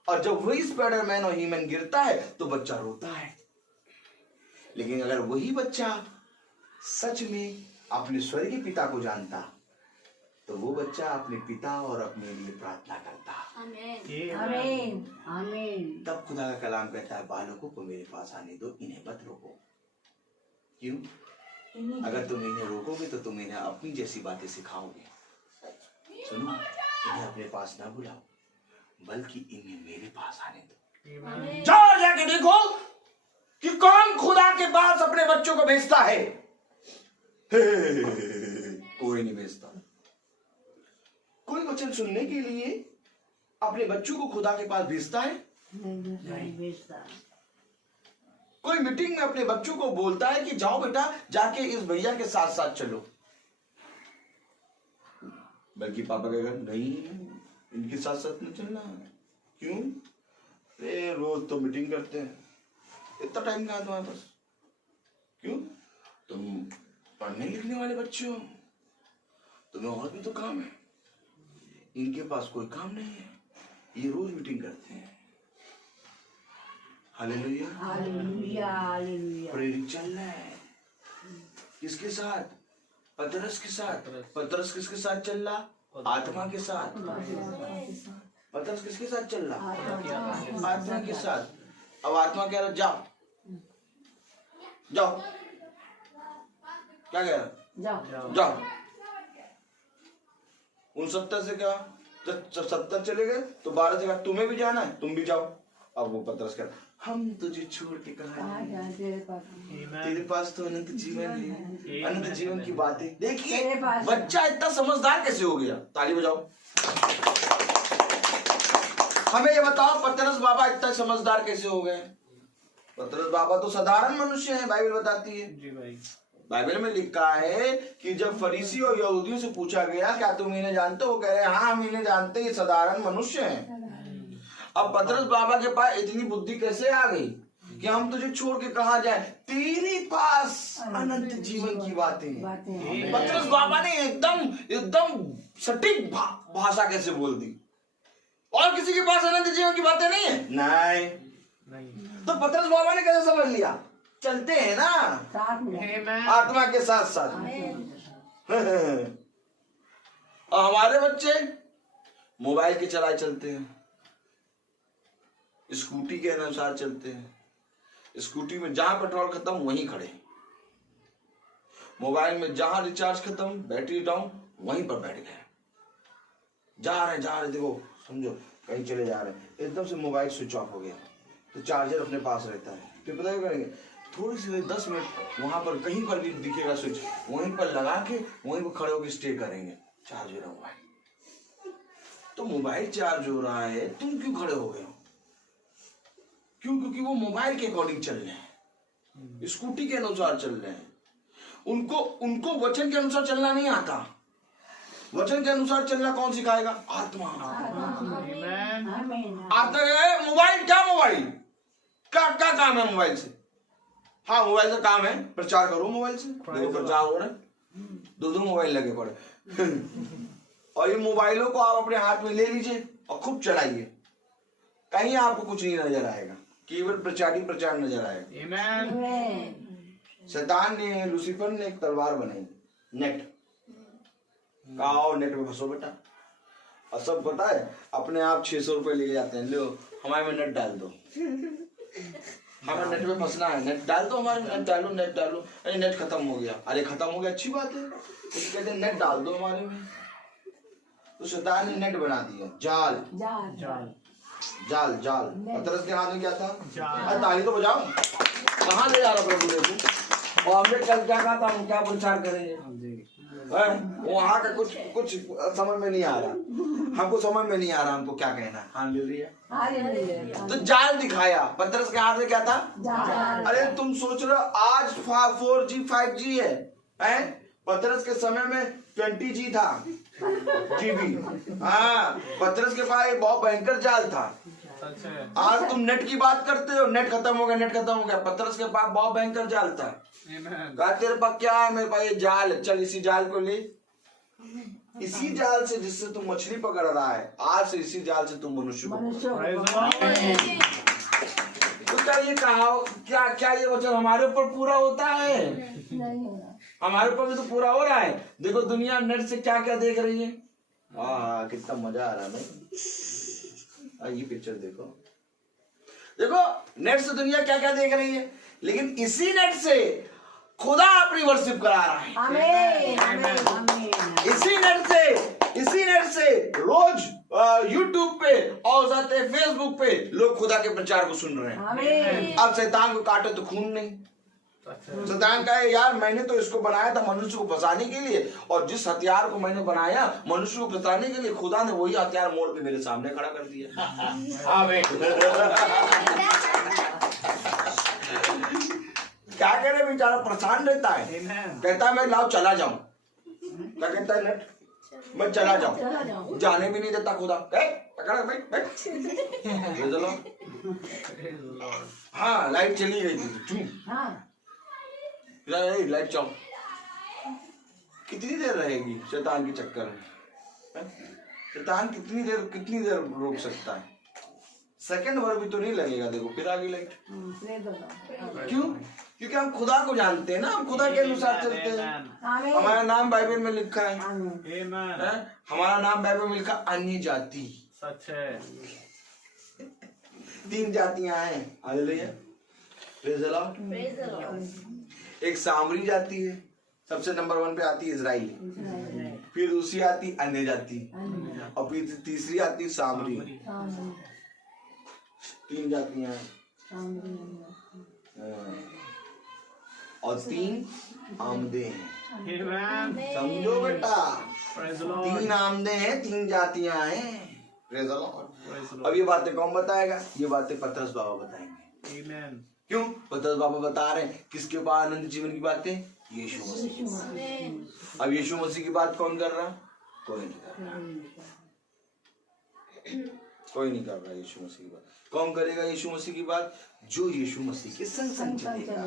और जब वही स्पाइडरमैन और हीमैन गिरता है तो बच्चा रोता है। लेकिन अगर वही बच्चा सच में अपने स्वर्गीय पिता को जानता तो वो बच्चा अपने पिता और अपने लिए प्रार्थना करता। आमीन। आमीन। आमीन। तब खुदा का कलाम कहता है बालकों को मेरे पास आने दो, इन्हें मत रोको। क्यों? अगर तुम इन्हें रोकोगे तो तुम इन्हें अपनी जैसी बातें सिखाओगे। सुनो, इन्हें अपने पास ना बुलाओ बल्कि इन्हें मेरे पास आने दो। जाओ जाके देखो कि कौन खुदा के पास अपने बच्चों को भेजता है। कोई नहीं भेजता। कोई वचन सुनने के लिए अपने बच्चों को खुदा के पास भेजता है? नहीं भेजता। कोई मीटिंग में अपने बच्चों को बोलता है कि जाओ बेटा जाके इस भैया के साथ साथ चलो, बल्कि पापा कहेगा नहीं इनके साथ साथ नहीं चलना। क्यों? अरे रोज तो मीटिंग करते हैं, इतना टाइम कहाँ तुम्हारे पास? क्यों? तुम पढ़ने लिखने वाले बच्चे हो, तुम्हें और भी तो काम है। इनके पास कोई काम नहीं है, ये रोज मीटिंग करते हैं। Hallelujah, hallelujah, hallelujah. प्रेरित चल रहा है किसके साथ? पतरस के साथ। पतरस किसके साथ चल रहा? आत्मा के साथ। पतरस किसके साथ चल रहा? आत्मा के साथ। अब आत्मा कह रहा जाओ जाओ, क्या कह रहा? जाओ। जाओ। उन 70 से क्या, जब 70 चले गए तो 12 से कहा तुम्हें भी जाना है, तुम भी जाओ। अब वो पतरस कह रहा हम तुझे छोड़ के कहाँ जाएं? तेरे पास तो अनंत जीवन है, अनंत जीवन की बातें। देखिए बच्चा इतना समझदार कैसे हो गया? ताली बजाओ। हमें ये बताओ पतरस बाबा इतना समझदार कैसे हो गए? पतरस बाबा तो साधारण मनुष्य हैं, बाइबल बताती है। जी भाई। बाइबल में लिखा है कि जब फरीसी और यहूदियों से पूछा गया क्या तुम इन्हें जानते हो, कह रहे हाँ हम इन्हें जानते, ये साधारण मनुष्य हैं। अब पतरस बाबा के पास इतनी बुद्धि कैसे आ गई कि हम तुझे छोड़ के कहाँ जाए? तेरे पास अनंत जीवन की बातें। पतरस बाबा ने एकदम सटीक भाषा कैसे बोल दी। और किसी के पास अनंत जीवन की बातें नहीं है? नहीं। तो पतरस बाबा ने कैसे समझ लिया? चलते हैं ना आत्मा के साथ साथ। और हमारे बच्चे मोबाइल के चलाए चलते हैं, स्कूटी के अनुसार चलते हैं। स्कूटी में जहां पेट्रोल खत्म वहीं खड़े, मोबाइल में जहां रिचार्ज खत्म बैटरी डाउन वहीं पर बैठ गए। जा रहे देखो समझो कहीं चले जा रहे हैं, एकदम से मोबाइल स्विच ऑफ हो गया तो चार्जर अपने पास रहता है। फिर पता क्या करेंगे? थोड़ी सी देर 10 मिनट वहां पर कहीं पर भी दिखेगा स्विच, वहीं पर लगा के वहीं पर खड़े होकर स्टे करेंगे, चार्ज हो रहा मोबाइल। तो मोबाइल चार्ज हो रहा है, तुम क्यों खड़े हो गए हो? क्यों? क्योंकि वो मोबाइल के अकॉर्डिंग चल रहे हैं, स्कूटी के अनुसार चल रहे हैं। उनको वचन के अनुसार चलना नहीं आता। वचन के अनुसार चलना कौन सिखाएगा? आत्मा। आत्मा है। मोबाइल क्या? मोबाइल क्या क्या काम है मोबाइल से? हाँ, मोबाइल से काम है प्रचार करो। मोबाइल से देखो प्रचार हो रहा है, 2 मोबाइल लगे पड़े और ये मोबाइलों को आप अपने हाथ में ले लीजिए और खूब चलाइए, कहीं आपको कुछ नहीं नजर आएगा, केवल प्रचार ही प्रचार नजर आएगा। शैतान ने, लूसीफर ने एक तलवार बनाई, नेट। कहा नेट में फंसो बेटा, और सब पता है अपने आप 600 रुपए लेके जाते हैं, लो हमारे में नेट डाल दो, हमें नेट में फंसना है, नेट डाल दो हमारे, नेट डालो, नेट डालो। अरे नेट खत्म हो गया, अरे खत्म हो गया अच्छी बात है, कहते हैं नेट डाल दो हमारे में। तो शैतान ने नेट बना दिया, जाल जाल जाल जाल। पतरस के हाथ में क्या था? अरे ताली तो बजाओ, कहाँ ले जा रहा प्रभु देखो। और हमने कल क्या कहा था, हम क्या प्रचार करेंगे? वहाँ का कुछ समझ में नहीं आ रहा, हमको समझ में नहीं आ रहा हमको क्या कहना। हालेलुया। तो जाल दिखाया। पतरस के हाथ में क्या था? जाल। अरे तुम सोच रहे हो आज 4G 5G है? पतरस के समय में 20G था, GB। हाँ, पतरस के पास बहुत भयंकर जाल था। आज तुम नेट की बात करते हो, नेट खत्म हो गया, नेट खत्म हो गया। पतरस के पास बहुत भयंकर जाल था। कहा तेरे पास क्या है? मेरे पास ये जाल है, चल इसी जाल को ले। इसी जाल से जिससे तुम मछली पकड़ रहा है, आज से इसी जाल से तुम मनुष्य को। तो क्या ये कहा, क्या ये वचन हमारे ऊपर पूरा होता है? हमारे ऊपर भी तो पूरा हो रहा है। देखो दुनिया नेट से क्या क्या देख रही है। कितना मजा आ रहा है। ये पिक्चर देखो, देखो नेट से दुनिया क्या क्या देख रही है, लेकिन इसी नेट से खुदा अपनी वर्शिप करा रहा है। आमीन। इसी नेट से रोज यूट्यूब पे और जाते फेसबुक पे लोग खुदा के प्रचार को सुन रहे हैं। आमीन। अब शैतान को काटो तो खून नहीं। शैतान का यार मैंने तो इसको बनाया था मनुष्य को फंसाने के लिए, और जिस हथियार को मैंने बनाया मनुष्य को फंसाने के लिए, खुदा ने वही हथियार मोड़ के मेरे सामने खड़ा कर दिया। आमीन। क्या करे बेचारा, परेशान रहता है, कहता है मैं लाओ चला जाऊं। क्या कहता है नेट? मैं चला जाऊं, जाने भी नहीं देता खुदा। हाँ, लाइट चली गई थी, लाइट जाओ। कितनी देर रहेगी शैतान के चक्कर में? शैतान कितनी देर रोक सकता है? सेकंड भर भी तो नहीं लगेगा। देखो फिर आ गई लाइट। क्यों? क्योंकि हम खुदा को जानते हैं ना, हम खुदा के अनुसार चलते हैं। हमारा नाम बाइबल में लिखा है, हमारा नाम बाइबल में लिखा अन्य जाति। सच है। 3 जातियां हैं। Hallelujah, praise the Lord. एक सामरी जाति है, सबसे नंबर 1 पे आती है इजराइल, फिर दूसरी आती अन्य जाति, और फिर तीसरी आती सामरी। 3 जातियां और 3 आमदे हैं। समझो बेटा, 3 आमदे हैं, 3 जातियां हैं। Praise the Lord. अब ये बातें कौन बताएगा? ये बातें पतरस बाबा बताएंगे। क्यों? पतरस बाबा बता रहे हैं किसके पास आनंद जीवन की बातें? यीशु मसीह। अब यीशु मसीह की बात कौन कर रहा? कोई नहीं कर रहा, कोई नहीं कर रहा यीशु मसीह की बात। कौन करेगा यीशु मसीह की बात? जो यीशु मसीह के संग संग चलेगा।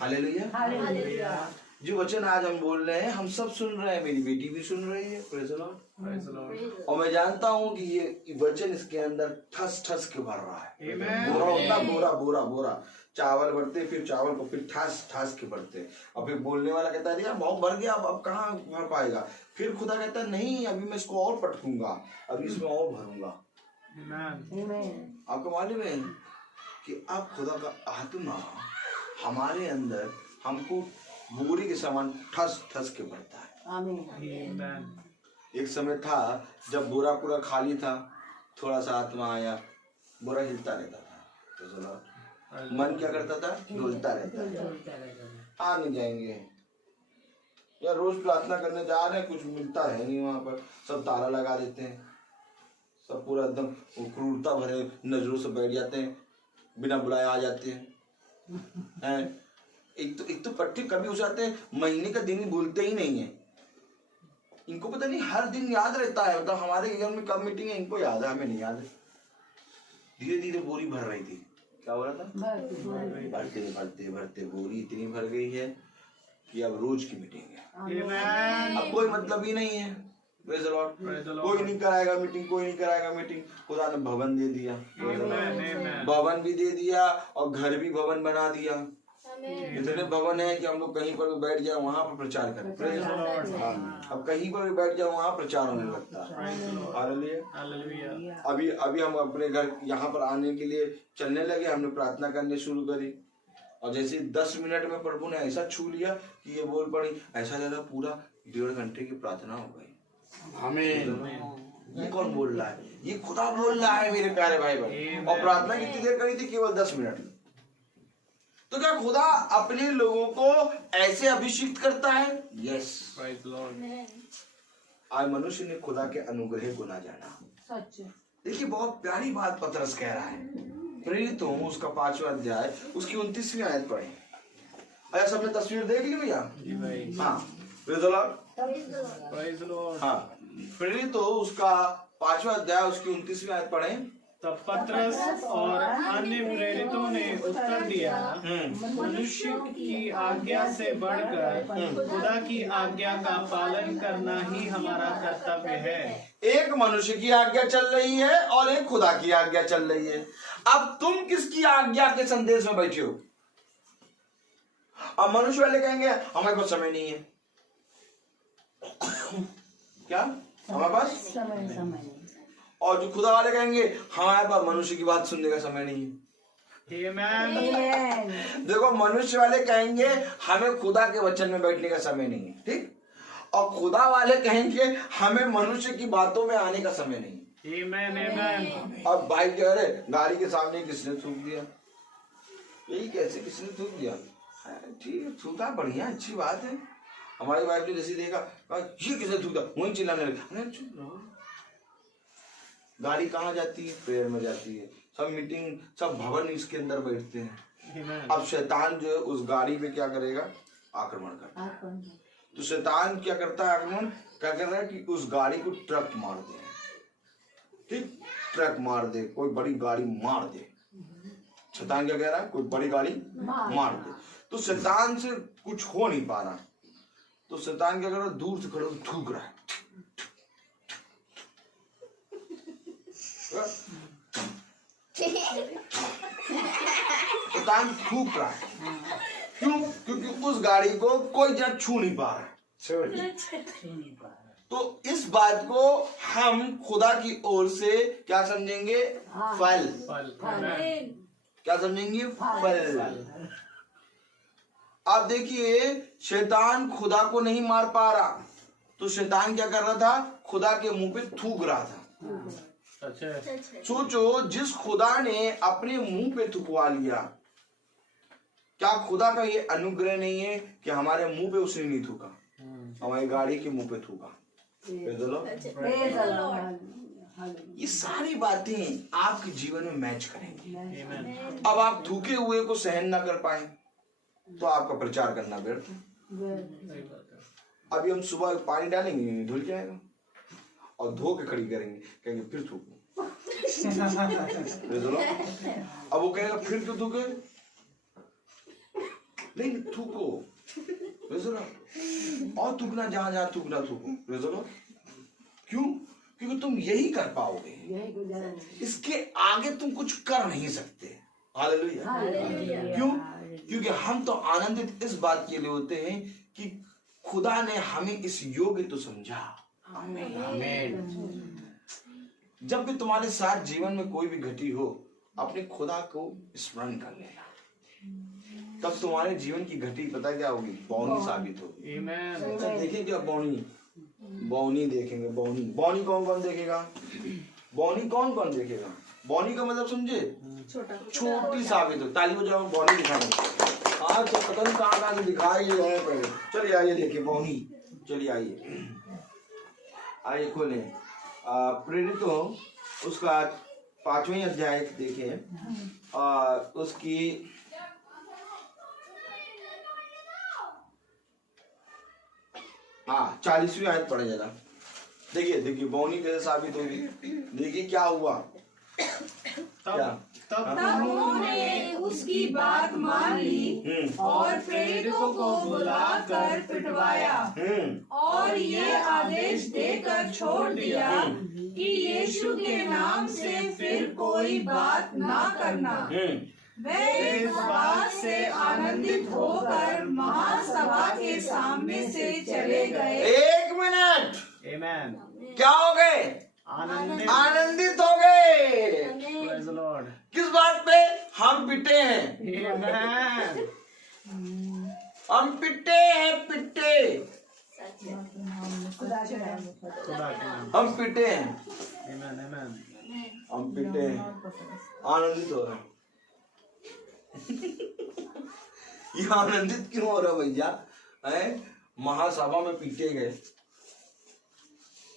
हालेलुया। जो वचन आज हम बोल रहे हैं, हम सब सुन रहे हैं, मेरी बेटी भी सुन रही है। Praise the Lord. और मैं जानता हूँ कि ये वचन इसके अंदर ठस ठस के भर रहा है। बोरा होता, बोरा बोरा बोरा चावल भरते, फिर चावल को फिर ठस ठस के भरते, और फिर बोलने वाला कहता है यार बहुत भर गया, अब कहाँ भर पाएगा। फिर खुदा कहता है नहीं, अभी मैं इसको और पटकूंगा, अभी इसमें और भरूंगा। आपको मालूम है कि अब खुदा का आत्मा हमारे अंदर हमको बोरी के समान ठस ठस के भरता है। आमीन। एक समय था जब बोरा पूरा खाली था, थोड़ा सा आत्मा आया, बोरा हिलता रहता था। मन क्या करता था? डोलता रहता था। आ नहीं जाएंगे यार, रोज प्रार्थना करने जा रहे हैं, कुछ मिलता है नहीं वहां पर, सब ताला लगा देते हैं, सब पूरा एकदम क्रूरता भरे नजरों से बैठ जाते हैं, बिना बुलाए आ जाते हैं। एक तो पट्टी कभी हो जाते हैं, महीने का दिन ही भूलते ही नहीं है। इनको पता नहीं हर दिन याद रहता है, मतलब हमारे घर में कब मीटिंग है इनको याद है, हमें नहीं याद है। धीरे धीरे बोरी भर रही थी, क्या हो रहा था? भरते भरते भरते बोरी इतनी भर गई है कि अब रोज की मीटिंग है। अब कोई मतलब ही नहीं है। Praise the Lord. कोई नहीं कराएगा मीटिंग, कोई नहीं कराएगा मीटिंग। खुदा ने भवन दे दिया, भवन भी दे दिया और घर भी भवन बना दिया। इतने भवन है कि हम लोग कहीं पर भी बैठ जाए वहां पर प्रचार करें। Praise the Lord. अब कहीं पर भी बैठ जाए वहां प्रचार होने लगता है। हालेलुया। अभी हम अपने घर यहाँ पर आने के लिए चलने लगे, हमने प्रार्थना करने शुरू करी और जैसे 10 मिनट में प्रभु ने ऐसा छू लिया कि ये बोल पड़ी, ऐसा लगा पूरा 1.5 घंटे की प्रार्थना हो गई। हमें ये कौन बोल रहा है? ये खुदा बोल रहा है मेरे प्यारे भाई बहन। और प्रार्थना कितनी देर करी थी? केवल 10 मिनट। तो क्या खुदा अपने लोगों को ऐसे अभिषेक करता है? यस। आज मनुष्य ने खुदा के अनुग्रह को ना जाना। सच। देखिए बहुत प्यारी बात पतरस कह रहा है, प्रेरित हूँ उसका 5वां अध्याय उसकी 29वीं आयत पढ़े। अरे सबने तस्वीर देख ली भैया? हाँ, प्रेज़ द लॉर्ड। हाँ, प्रेरित हो उसका 5वां अध्याय उसकी 29वीं आयत पढ़े। तब पतरस और अन्य प्रेरितों ने उत्तर दिया, मनुष्य की आज्ञा से बढ़कर खुदा की आज्ञा का पालन करना ही हमारा कर्तव्य है। एक मनुष्य की आज्ञा चल रही है और एक खुदा की आज्ञा चल रही है। अब तुम किसकी आज्ञा के संदेश में बैठे हो? अब मनुष्य वाले कहेंगे हमारे पास समय नहीं है। क्या हमारे पास समय नहीं। और जो खुदा वाले कहेंगे हमारे पास मनुष्य की बात सुनने का समय नहीं है। Amen. देखो मनुष्य वाले कहेंगे हमें खुदा के वचन में बैठने का समय नहीं है, ठीक? और खुदा वाले कहेंगे हमें मनुष्य की बातों में आने का समय नहीं है। Amen. अब भाई कह रहे गाड़ी के सामने किसने थूक दिया? यही कैसे किसने थूक दिया? ठीक है, थूका, बढ़िया, अच्छी बात है। हमारी वाइफ ने जैसे देखा ये किसने थूका, वहीं चिल्लाने लगे। चुप रहो। गाड़ी कहाँ जाती है? प्रेयर में जाती है। सब मीटिंग, सब भवन इसके अंदर बैठते हैं। अब शैतान जो है उस गाड़ी पे क्या करेगा? आक्रमण करता है। तो शैतान क्या करता है? आक्रमण क्या कर रहा है कि उस गाड़ी को ट्रक मार दे, ठीक? ट्रक मार दे, कोई बड़ी गाड़ी मार दे। शैतान क्या कह रहा है? कोई बड़ी गाड़ी मार दे। तो शैतान से कुछ हो नहीं पा रहा, तो शैतान क्या कर रहा है? दूर से खड़े होकर थूक रहा है। शैतान थूक रहा है। क्यों? क्योंकि उस गाड़ी को कोई जन छू नहीं पा रहा है। तो इस बात को हम खुदा की ओर से क्या समझेंगे? फल। क्या समझेंगे? फल। आप देखिए शैतान खुदा को नहीं मार पा रहा, तो शैतान क्या कर रहा था? खुदा के मुंह पे थूक रहा था। सोचो, जिस खुदा ने अपने मुंह पे थुकवा लिया, क्या खुदा का ये अनुग्रह नहीं है कि हमारे मुंह पे उसने नहीं थूका, हमारी गाड़ी के मुंह पे थूका? ये सारी बातें आपके जीवन में मैच करेंगी। अब आप थूके हुए को सहन ना कर पाए तो आपका प्रचार करना व्यर्थ है। अभी हम सुबह पानी डालेंगे, धुल जाएगा, और धो के खड़ी करेंगे, कहेंगे फिर थूको। अब वो कहेगा फिर क्यों थूके? नहीं, थूको, और थूकना, जहां जहां थूकना थूको। क्यों? क्योंकि तुम यही कर पाओगे, इसके आगे तुम कुछ कर नहीं सकते। हालेलुया। क्यों? क्योंकि हम तो आनंदित इस बात के लिए होते हैं कि खुदा ने हमें इस योग्य तो समझा। आमीन। जब भी तुम्हारे साथ जीवन में कोई भी घटी हो, अपने खुदा को स्मरण कर लेना, तब तुम्हारे जीवन की घटी पता क्या होगी? बौनी साबित होगी। देखिए क्या बौनी, बौनी देखेंगे। बौनी कौन कौन देखेगा? बौनी कौन कौन देखेगा? बॉनी का मतलब समझे? छोटा छोटी साबित हो। ताली बजाओ, बॉनी दिखाएंगे आज तो पता नहीं कहाँ से दिखाई ये है पहले। चलिए आइए देखिए बॉनी, चलिए आइए आइए खोले प्रेरितों उसका 5वां अध्याय देखें उसकी 40वीं आयत पढ़े जरा। देखिए देखिए बौनी कैसे साबित होगी। देखिए क्या हुआ। क्या तब उन्होंने उसकी बात मान ली और प्रेरितों को बुलाकर पिटवाया और ये आदेश देकर छोड़ दिया कि यीशु के नाम से फिर कोई बात ना करना। वे इस बात से आनंदित होकर महासभा के सामने से चले गए। 1 मिनट, आमेन। क्या हो गए? आनंदित। आनंदित हो गए। Praise the Lord. किस बात पे? हम पिटे हैं। आमेन। हम पिटे हैं, पिटे। खुदा के नाम में खुदा के नाम। हम पिटे हैं, आमेन आमेन। हम पिटे हैं, आनंदित हो रहे हैं। ये आनंदित क्यों हो रहा भैया? महासभा में पीटे गए।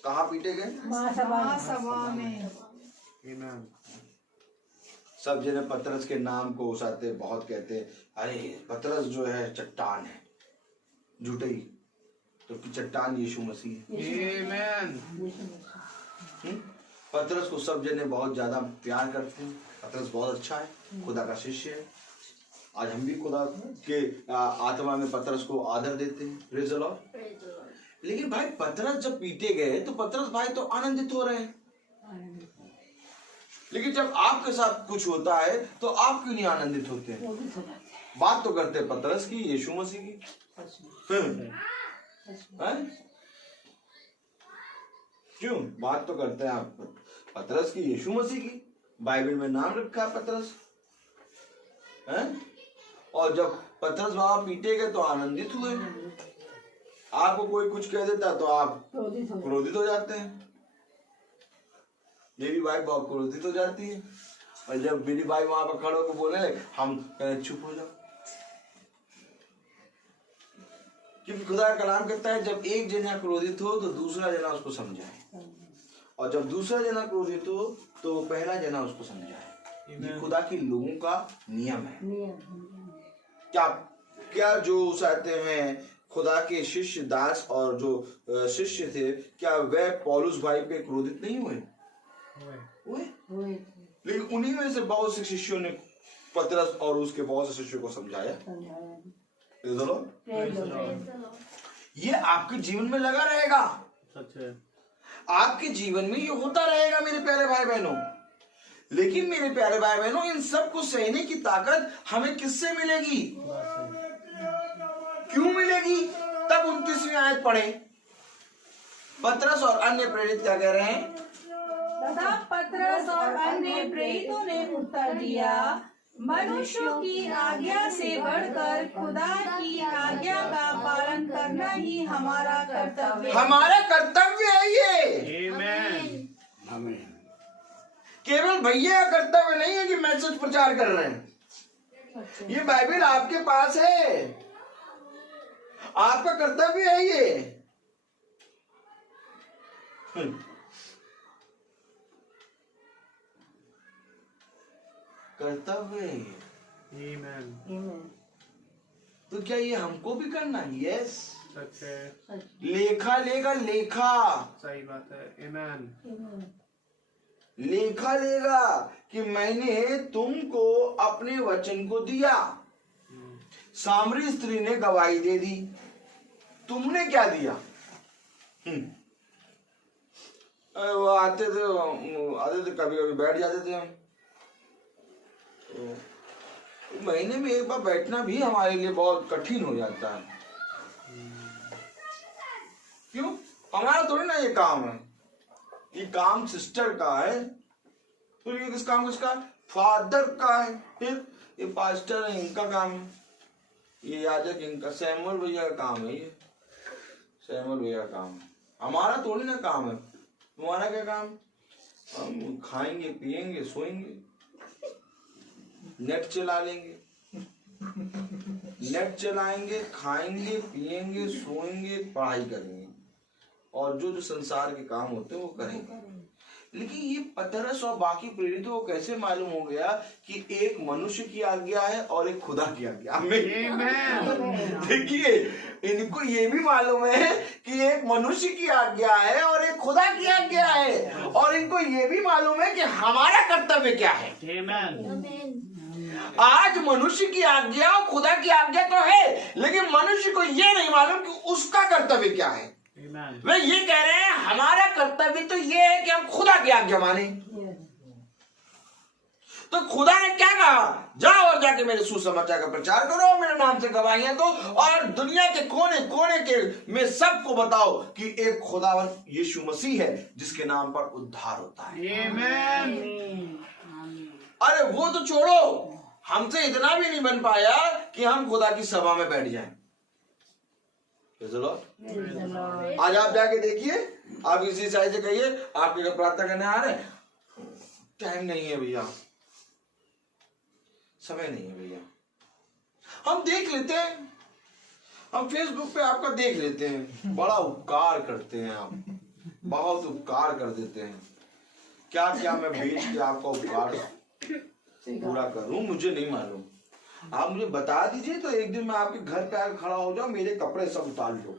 कहाँ पीटे गए? महासभा में। आमेन। सब जने पतरस के नाम को उसाते, बहुत कहते अरे पतरस जो है चट्टान है, झूठे ही तो कि चट्टान यीशु मसीह है। आमेन। पतरस को सब जने बहुत ज्यादा प्यार करते हैं। पतरस बहुत अच्छा है, खुदा का शिष्य है। आज हम भी खुदा के आत्मा में पतरस को आदर देते हैं। Praise the Lord. लेकिन भाई पतरस जब पीटे गए तो पतरस भाई तो आनंदित हो रहे हैं, लेकिन जब आपके साथ कुछ होता है तो आप क्यों नहीं आनंदित होते हैं? बात तो करते हैं पतरस की, यीशु मसीह की। क्यों बात तो करते हैं आप पतरस की, यीशु मसीह की। बाइबल में नाम रखा है पतरस है। और जब पतरस बाबा पीटे गए तो आनंदित हुए। आपको कोई कुछ कह देता तो आप क्रोधित हो जाते हैं। मेरी वाइफ बहुत क्रोधित हो जाती है और जब मेरी वाइफ वहां पर खड़े होकर बोले हम चुप हो जाओ, क्योंकि खुदा का कलाम कहता है जब एक जना क्रोधित हो तो दूसरा जना उसको समझाए, और जब दूसरा जना क्रोधित हो तो पहला जना उसको समझाए। ये खुदा के लोगों का नियम है। क्या जो चाहते हैं खुदा के शिष्य दास और जो शिष्य थे, क्या वे पौलुस भाई पे क्रोधित नहीं हुए? लेकिन उन्हीं में से बहुत से शिष्यों ने पतरस और उसके बहुत से शिष्यों को समझाया। ये आपके जीवन में लगा रहेगा। सच है। आपके जीवन में ये होता रहेगा मेरे प्यारे भाई बहनों। लेकिन मेरे प्यारे भाई बहनों, इन सब को सहने की ताकत हमें किससे मिलेगी? क्यों मिलेगी? तब 29वीं आयत पढ़े। पतरस और अन्य प्रेरित क्या कह रहे हैं? तथा पतरस और अन्य प्रेरितों ने उत्तर दिया, मनुष्यों की आज्ञा से बढ़कर खुदा की आज्ञा का पालन करना ही हमारा कर्तव्य है। हमारा कर्तव्य है ये। आमेन। केवल भैया का कर्तव्य नहीं है कि मैसेज प्रचार कर रहे हैं। ये बाइबल आपके पास है, आपका कर्तव्य है ये। कर्तव्य है ये। आमेन। तो क्या ये हमको भी करना है? यस। सच है। लेखा लेगा, लेखा सही बात है। आमेन। लेखा लेगा कि मैंने तुमको अपने वचन को दिया। सामरी स्त्री ने गवाही दे दी, तुमने क्या दिया? वो आते थे कभी कभी बैठ जाते थे हम। तो महीने में एक बार बैठना भी हमारे लिए बहुत कठिन हो जाता है। क्यों? हमारा थोड़ी ना ये काम है, ये काम सिस्टर का है। फिर ये किस काम किसका? फादर का है। फिर ये पास्टर है, इनका काम है। ये याजक इनका, सैमुअल भैया का काम है। ये सैमुअल भैया का काम है, हमारा थोड़ी ना काम है। तुम्हारा क्या काम? हम खाएंगे, पिएंगे, सोएंगे, नेट चला लेंगे, नेट चलाएंगे, खाएंगे, पिएंगे, सोएंगे, पढ़ाई करेंगे और जो जो संसार के काम होते हैं वो करेंगे। लेकिन ये पतरस और बाकी प्रेरितों को कैसे मालूम हो गया कि एक मनुष्य की आज्ञा है और एक खुदा की आज्ञा? आमीन। देखिए, इनको ये भी मालूम है कि एक मनुष्य की आज्ञा है और एक खुदा की आज्ञा है, और इनको ये भी मालूम है कि हमारा कर्तव्य क्या है। आज मनुष्य की आज्ञा और खुदा की आज्ञा तो है, लेकिन मनुष्य को ये नहीं मालूम कि उसका कर्तव्य क्या है। वे ये कह रहे हैं हमारा कर्तव्य तो ये है कि हम खुदा की आज्ञा माने। तो खुदा ने क्या कहा? जाओ और जाके मेरे सुसमाचार का प्रचार करो, मेरे नाम से गवाहियां दो और दुनिया के कोने कोने के में सबको बताओ कि एक खुदावन यीशु मसीह है जिसके नाम पर उद्धार होता है। अरे वो तो छोड़ो, हमसे इतना भी नहीं बन पाया कि हम खुदा की सभा में बैठ जाएं। आज आप जाके देखिए, आप इसी साइड से कहिए आपके घर प्रार्थना करने आ रहे हैं, टाइम नहीं है भैया, समय नहीं है भैया। हम देख लेते हैं, हम फेसबुक पे आपका देख लेते हैं, बड़ा उपकार करते हैं आप, बहुत उपकार कर देते हैं। क्या क्या मैं भेज के आपका उपकार पूरा करूं मुझे नहीं मालूम। आप मुझे बता दीजिए तो एक दिन मैं आपके घर पे आकर खड़ा हो जाऊं, मेरे कपड़े सब उतार लो,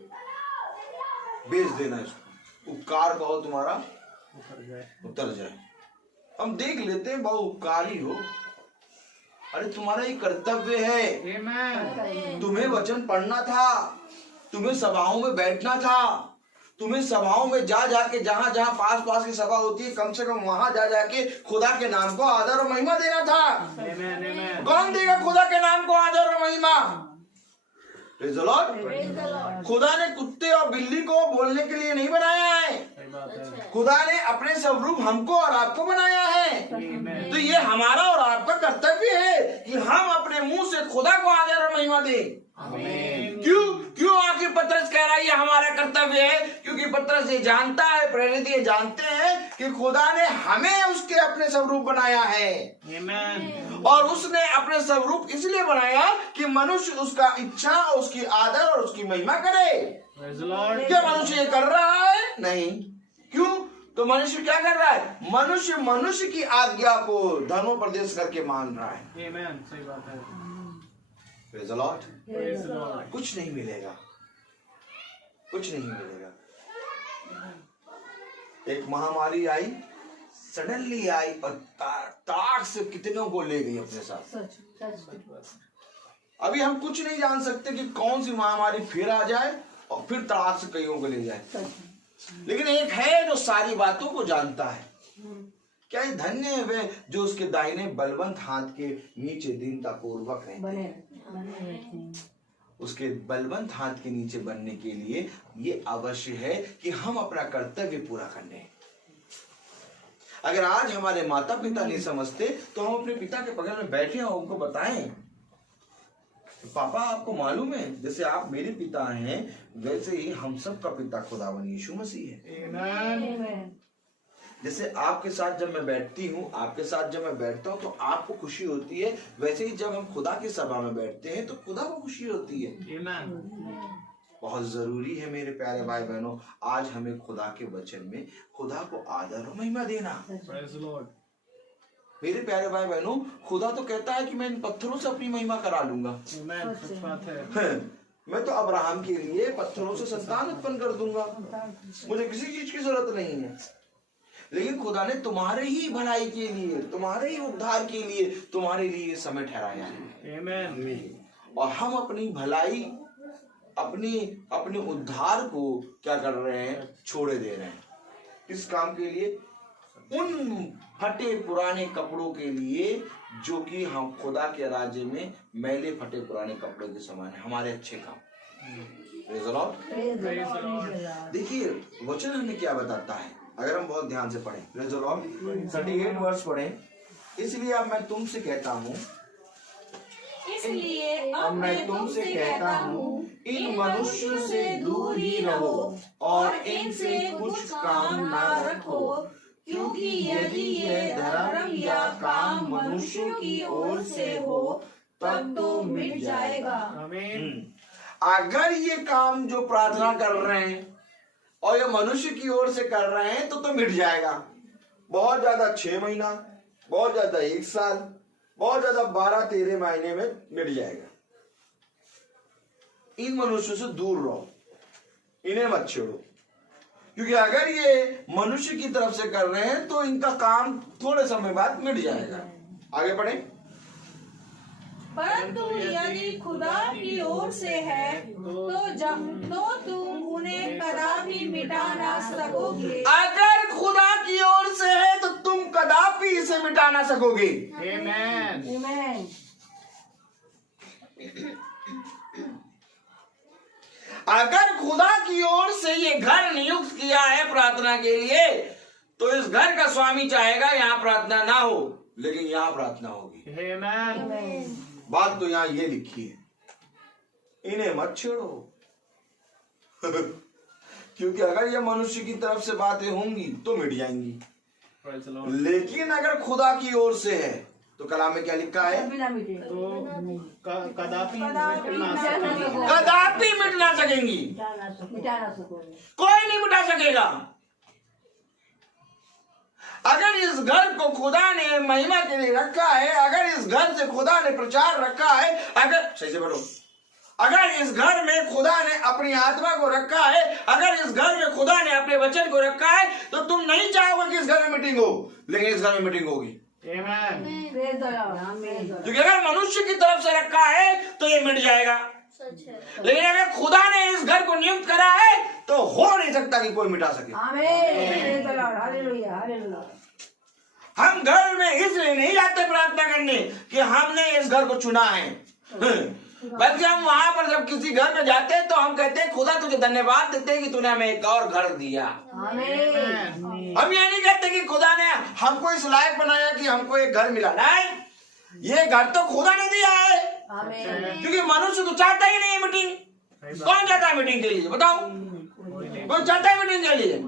बेच देना इसको, उपकार कहो तुम्हारा उतर जाए। हम देख लेते हैं बहुत उपकारी हो। अरे तुम्हारा ये कर्तव्य है, तुम्हें वचन पढ़ना था, तुम्हें सभाओं में बैठना था, तुम्हें सभाओं में जा जाके जहां जहां पास पास की सभा होती है कम से कम वहां जा जाके खुदा के नाम को आदर और महिमा देना था। कौन देगा खुदा के नाम को आदर और महिमा? खुदा ने कुत्ते और बिल्ली को बोलने के लिए नहीं बनाया है, खुदा ने अपने स्वरूप हमको और आपको बनाया है। तो ये हमारा और आपका कर्तव्य है कि हम अपने मुंह से खुदा को आदर और महिमा दें। क्यों आखिर पतरस कह रहा है ये हमारा कर्तव्य है? क्योंकि पतरस ये जानता है, प्रेरित ये जानते हैं कि खुदा ने हमें उसके अपने स्वरूप बनाया है, और उसने अपने स्वरूप इसलिए बनाया कि मनुष्य उसका इच्छा, उसकी आदर और उसकी महिमा करे। क्या मनुष्य ये कर रहा है? नहीं। क्यों? तो मनुष्य क्या कर रहा है? मनुष्य की आज्ञा को धर्मोपदेश करके मान रहा है। सही बात है। Praise the Lord. कुछ नहीं मिलेगा, कुछ नहीं मिलेगा। एक महामारी आई, सडनली आई और ताक से कितनों को ले गई अपने साथ। अभी हम कुछ नहीं जान सकते कि कौन सी महामारी फिर आ जाए और फिर ताक से कईयों को ले जाए, लेकिन एक है जो सारी बातों को जानता है। क्या ये धन्य है वे जो उसके दाहिने बलवंत हाथ के नीचे दीनता पूर्वक रहते। उसके बलवंत हाथ के नीचे बनने के लिए ये अवश्य है कि हम अपना कर्तव्य पूरा कर लें। अगर आज हमारे माता पिता नहीं समझते तो हम अपने पिता के बगल में बैठे और उनको बताएं, पापा आपको मालूम है जैसे आप मेरे पिता हैं वैसे ही हम सब का पिता खुदावन यीशु मसीह है। जैसे आपके साथ जब मैं बैठती हूँ, आपके साथ जब मैं बैठता हूँ तो आपको खुशी होती है, वैसे ही जब हम खुदा की सभा में बैठते हैं तो खुदा को खुशी होती है। बहुत जरूरी है मेरे प्यारे भाई बहनों, आज हमें खुदा के वचन में खुदा को आदर और महिमा देना। मेरे प्यारे भाई बहनों, खुदा तो कहता है कि मैं इन पत्थरों से अपनी महिमा करा लूंगा। मैं तो अब्राहम के लिए पत्थरों से संतान उत्पन्न कर दूंगा, मुझे किसी चीज की जरूरत नहीं है। लेकिन खुदा ने तुम्हारे ही भलाई के लिए, तुम्हारे ही उद्धार के लिए, तुम्हारे लिए समय ठहराया है। और हम अपनी भलाई, अपने उद्धार को क्या कर रहे हैं? छोड़े दे रहे हैं। किस काम के लिए? उन फटे पुराने कपड़ों के लिए जो कि हम खुदा के राज्य में मैले फटे पुराने कपड़ों के समान है, हमारे अच्छे काम। देखिए वचन हमें क्या बताता है, अगर हम बहुत ध्यान से पढ़ें, 38 वर्ष पढ़ें। इसलिए अब मैं तुमसे कहता हूँ, इसलिए अब मैं तुमसे कहता हूँ, इन मनुष्यों से दूर ही रहो और इनसे कुछ काम ना रखो, क्योंकि यदि ये धर्म या काम मनुष्य की ओर से हो तब तो मिट जाएगा। आमीन। अगर ये काम जो प्रार्थना कर रहे हैं और ये मनुष्य की ओर से कर रहे हैं तो मिट जाएगा। बहुत ज्यादा 6 महीना, बहुत ज्यादा 1 साल, बहुत ज्यादा 12-13 महीने में मिट जाएगा। इन मनुष्यों से दूर रहो, इन्हें मत छेड़ो, क्योंकि अगर ये मनुष्य की तरफ से कर रहे हैं तो इनका काम थोड़े समय बाद मिट जाएगा। आगे बढ़े। परंतु यदि खुदा की ओर से है तो तुम उन्हें कदापि मिटा ना सकोगे। अगर खुदा की ओर से है तो तुम कदापि इसे मिटा ना सकोगे। आमीन। Amen. अगर खुदा की ओर से ये घर नियुक्त किया है प्रार्थना के लिए तो इस घर का स्वामी चाहेगा यहाँ प्रार्थना ना हो, लेकिन यहाँ प्रार्थना होगी। आमीन। बात तो यहाँ ये लिखी है, इन्हें मत छेड़ो। क्योंकि अगर ये मनुष्य की तरफ से बातें होंगी तो मिट जाएंगी, Praise the Lord। लेकिन अगर खुदा की ओर से है तो कलाम में क्या लिखा है? बिना मिटे तो कदापि मिट ना सकेंगे। कदापि मिट ना सकेंगी, मिटा ना सकोगे। कोई नहीं मिटा सकेगा। अगर इस घर को खुदा ने महिमा के लिए रखा है, अगर इस घर से खुदा ने प्रचार रखा है, अगर सही से बोलो, अगर इस घर में खुदा ने अपनी आत्मा को रखा है, अगर इस घर में खुदा ने अपने वचन को रखा है, तो तुम नहीं चाहोगे कि इस घर में मीटिंग हो, लेकिन इस घर में मीटिंग होगी। आमीन। Praise the Lord. Amen. क्योंकि अगर मनुष्य की तरफ से रखा है तो ये मिट जाएगा, सच है। लेकिन अगर खुदा ने इस घर को नियुक्त करा है तो हो नहीं सकता कि कोई मिटा सके। Amen. Praise the Lord. Hallelujah. Hallelujah. हम घर में इसलिए नहीं जाते प्रार्थना करने कि हमने इस घर को चुना है, बल्कि हम वहां पर जब किसी घर में जाते हैं तो हम कहते हैं खुदा तुझे धन्यवाद देते हैं कि तूने हमें एक और घर दिया। Amen. हम ये नहीं कहते कि खुदा ने हमको इस लायक बनाया कि हमको एक घर मिला, नहीं, ये घर तो खुदा ने दिया है। Amen. क्योंकि मनुष्य तो चाहता ही नहीं है मीटिंग। कौन चाहता है मीटिंग के लिए? बताओ, कौन चाहता है मीटिंग के लिए?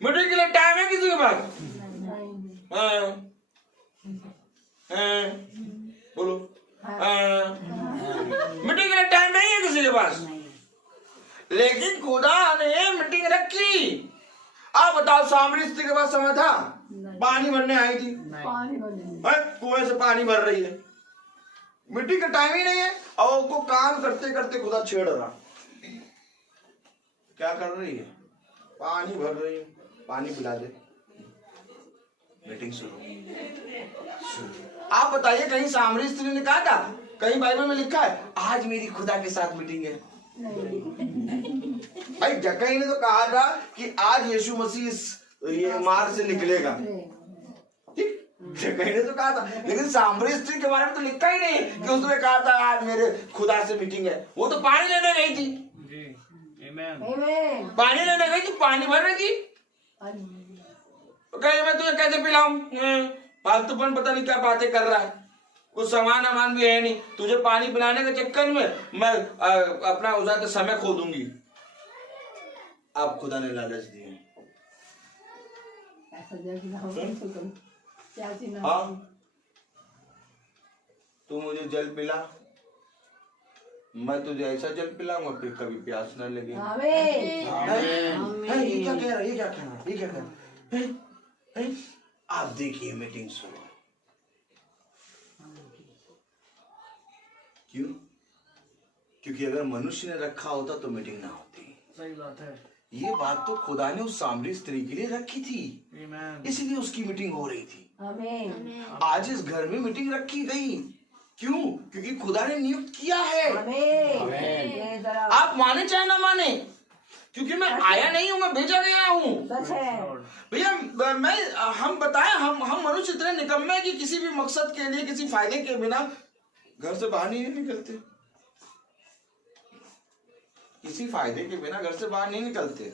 मीटिंग के लिए टाइम है किसी के पास? बोलो, मीटिंग के लिए टाइम नहीं है किसी के पास, लेकिन खुदा ने मीटिंग रखी। आप बताओ, सामरी स्त्री के पास समय था? पानी भरने आई थी, पानी भरने। कुएं से पानी भर रही है, मीटिंग का टाइम ही नहीं है, और उसको काम करते करते खुदा छेड़ रहा। क्या कर रही है? पानी भर रही है, पानी पिला दे, मीटिंग शुरू। आप बताइए, कहीं सामरी स्त्री ने कहा था? कहीं बाइबल में लिखा है आज मेरी खुदा के साथ मीटिंग है? भाई कहीं ने तो कहा था कि आज यीशु मसीह ये मार्ग से निकलेगा, ठीक, कहीं ने तो कहा था, लेकिन सामरी स्त्री के बारे में तो लिखा ही नहीं कि उसने कहा था आज मेरे खुदा से मीटिंग है। वो तो पानी लेने गई थी, जी। आमीन। Amen. पानी लेने गई थी, पानी भर रही थी। कहीं मैं तुझे कैसे पिलाऊं? फालतूपन पता नहीं क्या बातें कर रहा है, कुछ सामान अमान भी है नहीं, तुझे पानी पिलाने के चक्कर में मैं अपना उजाते समय खो दूंगी। आप खुदा ने लालच दिए। हाँ, तू मुझे जल पिला, मैं तुझे ऐसा जल पिलाऊंगा फिर कभी प्यास न लगे। Amen. ये क्या कह रहा है? ये क्या कह रहा है? ये क्या कह रहा है? आप देखिए मीटिंग शुरू। क्यों? क्योंकि अगर मनुष्य ने रखा होता तो मीटिंग ना होती। सही बात है। ये बात तो खुदा ने उस सामरी स्त्री के लिए रखी थी, आमीन। इसलिए उसकी मीटिंग हो रही थी। Amen. आज इस घर में मीटिंग रखी गई, क्यों? क्योंकि खुदा ने नियुक्त किया है। Amen. Praise the Lord. आप माने चाहे ना माने, क्योंकि मैं आया नहीं हूं, मैं भेजा गया हूं। सच है। भैया हम बताएं, हम मनुष्य इतने निकम्मे हैं कि किसी भी मकसद के लिए, किसी फायदे के बिना घर से बाहर नहीं निकलते। किसी फायदे के बिना घर से बाहर नहीं निकलते।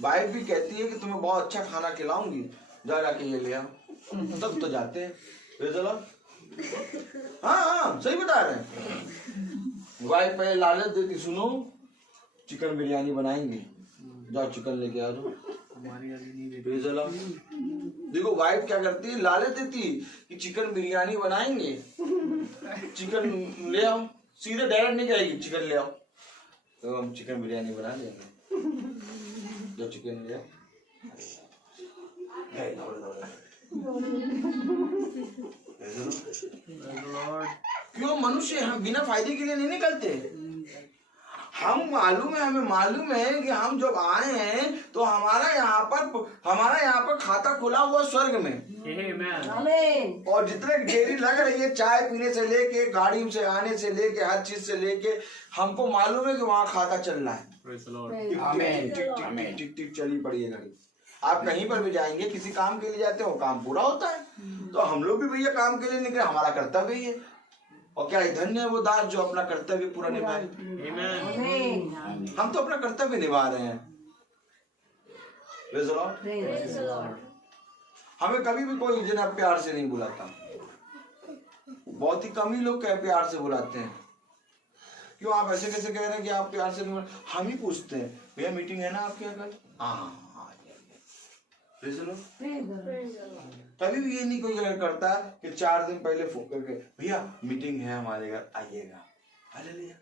वाइफ भी कहती है कि तुम्हें बहुत अच्छा खाना खिलाऊंगी, जा जाके ये ले आओ, तब तो जाते हैं। चलो, हाँ सही बता रहे हैं। वाइफ पहले लालच देती, सुनो चिकन बिरयानी बनाएंगे, जाओ चिकन लेके आ जाओ, हमारी अभी नहीं देती। Praise the Lord. देखो वाइफ क्या करती है, लालच देती है कि चिकन बिरयानी बनाएंगे, चिकन ले आओ, सीधे डायरेक्ट नहीं कहेगी चिकन ले आओ, तो हम चिकन बिरयानी बना देंगे, जो चिकन ले आओ। क्यों मनुष्य हम बिना फायदे के लिए नहीं निकलते? हमें मालूम है कि हम जब आए हैं तो हमारा यहाँ पर खाता खुला हुआ स्वर्ग में। Amen. आमीन। और जितने देरी लग रही है चाय पीने से लेके, गाड़ी से आने से लेके, हर चीज से लेके, हमको मालूम है कि वहाँ खाता चल रहा है। Praise the Lord. टिक टिक टिक टिक टिक टिक चली पड़ी है गाड़ी। आप कहीं पर भी जाएंगे, किसी काम के लिए जाते हो, काम पूरा होता है। तो हम लोग भी भैया काम के लिए निकले, हमारा कर्तव्य ही है। और क्या धन्य है वो दास जो अपना कर्तव्य पूरा निभाए। Amen. आमीन। हम तो अपना कर्तव्य निभा रहे हैं। Praise the Lord. Praise the Lord. हमें कभी भी कोई जना प्यार से नहीं बुलाता, बहुत ही कम ही लोग क्या प्यार से बुलाते हैं। क्यों आप ऐसे कैसे कह रहे हैं कि आप प्यार से नहीं? हम ही पूछते हैं, भैया मीटिंग है ना आपके यहाँ कल? हाँ। Praise the Lord. Praise the Lord. कभी भी ये नहीं कोई करता कि 4 दिन पहले फोन करके भैया मीटिंग है हमारे घर आइएगा। हालेलुया।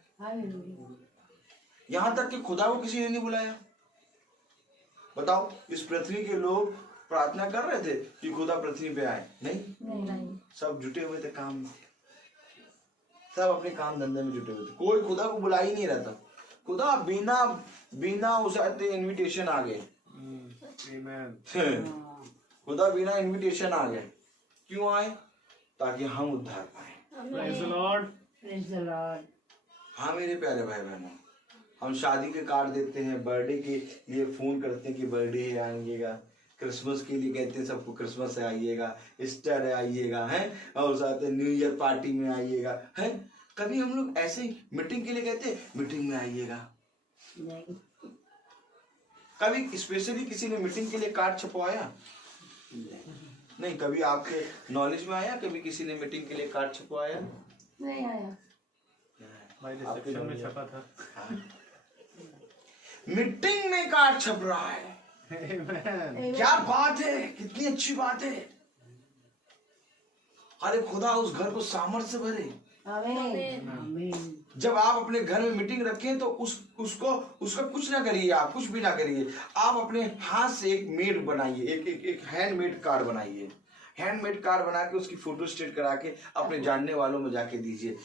यहाँ तक कि खुदा को किसी ने नहीं बुलाया। बताओ, इस पृथ्वी के लोग प्रार्थना कर रहे थे कि खुदा पृथ्वी पे आए? नहीं। सब जुटे हुए थे काम में, सब अपने काम धंधे में जुटे हुए थे, कोई खुदा को बुला ही नहीं रहा था। खुदा बिना उसाते इनविटेशन आ गए। Amen. खुदा बिना इनविटेशन आ गए। क्यों आए? ताकि हम उद्धार पाए। Praise the Lord. Praise the Lord. हाँ मेरे प्यारे भाई बहनों, हम शादी के कार्ड देते हैं, बर्थडे के लिए फोन करते हैं कि बर्थडे है आइएगा, क्रिसमस के लिए कहते हैं सबको क्रिसमस है आइएगा, ईस्टर है आइएगा, हैं, और साथ में न्यू ईयर पार्टी में आइएगा, हैं। कभी हम लोग ऐसे ही मीटिंग के लिए कहते हैं मीटिंग में आइएगा? नहीं। कभी स्पेशली किसी ने मीटिंग के लिए कार्ड छपवाया? नहीं। कभी आपके नॉलेज में आया कभी किसी ने मीटिंग के लिए कार्ड छपवाया? नहीं आया। भाई रिसेप्शन में छपा था। मीटिंग में कार्ड छप रहा है। Amen. क्या बात है, कितनी अच्छी बात है। अरे खुदा उस घर को सामर्थ्य से भरे। आमीन। आमीन। जब आप अपने घर में मीटिंग रखें तो उसका कुछ ना करिए, आप कुछ भी ना करिए, आप अपने हाथ से एक मेड बनाइए, एक हैंडमेड कार्ड बनाइए। हैंडमेड कार्ड बना के उसकी फोटो स्टेट करा के अपने जानने वालों में जाके लीजिए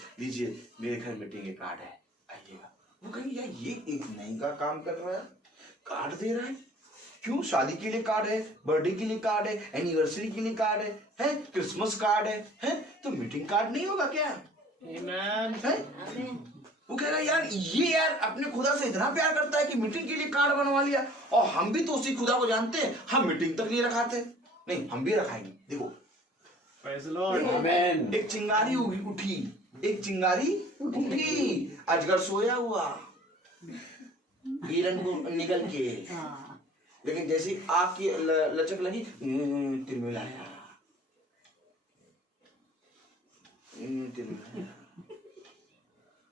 मेरे घर मीटिंग के कार्ड है आइएगा। वो कहेंगे यार ये एक नई का काम कर रहा है, कार्ड दे रहा है। क्यों? शादी के लिए कार्ड है, बर्थडे के लिए कार्ड है, एनिवर्सरी के लिए कार्ड है, क्रिसमस कार्ड है, तो मीटिंग कार्ड नहीं होगा क्या? Amen. है? वो कह रहा है यार अपने खुदा से इतना प्यार करता है कि मीटिंग के लिए कार्ड बनवा लिया। और हम भी तो उसी खुदा को जानते हैं, हम मीटिंग तक नहीं रखाते। नहीं, हम भी रखाएंगे। देखो Praise the Lord. आमेन। एक चिंगारी उठी, अजगर सोया हुआ, हिरन को निकल के, लेकिन जैसे आग की लचक लगी तिलमिलाया।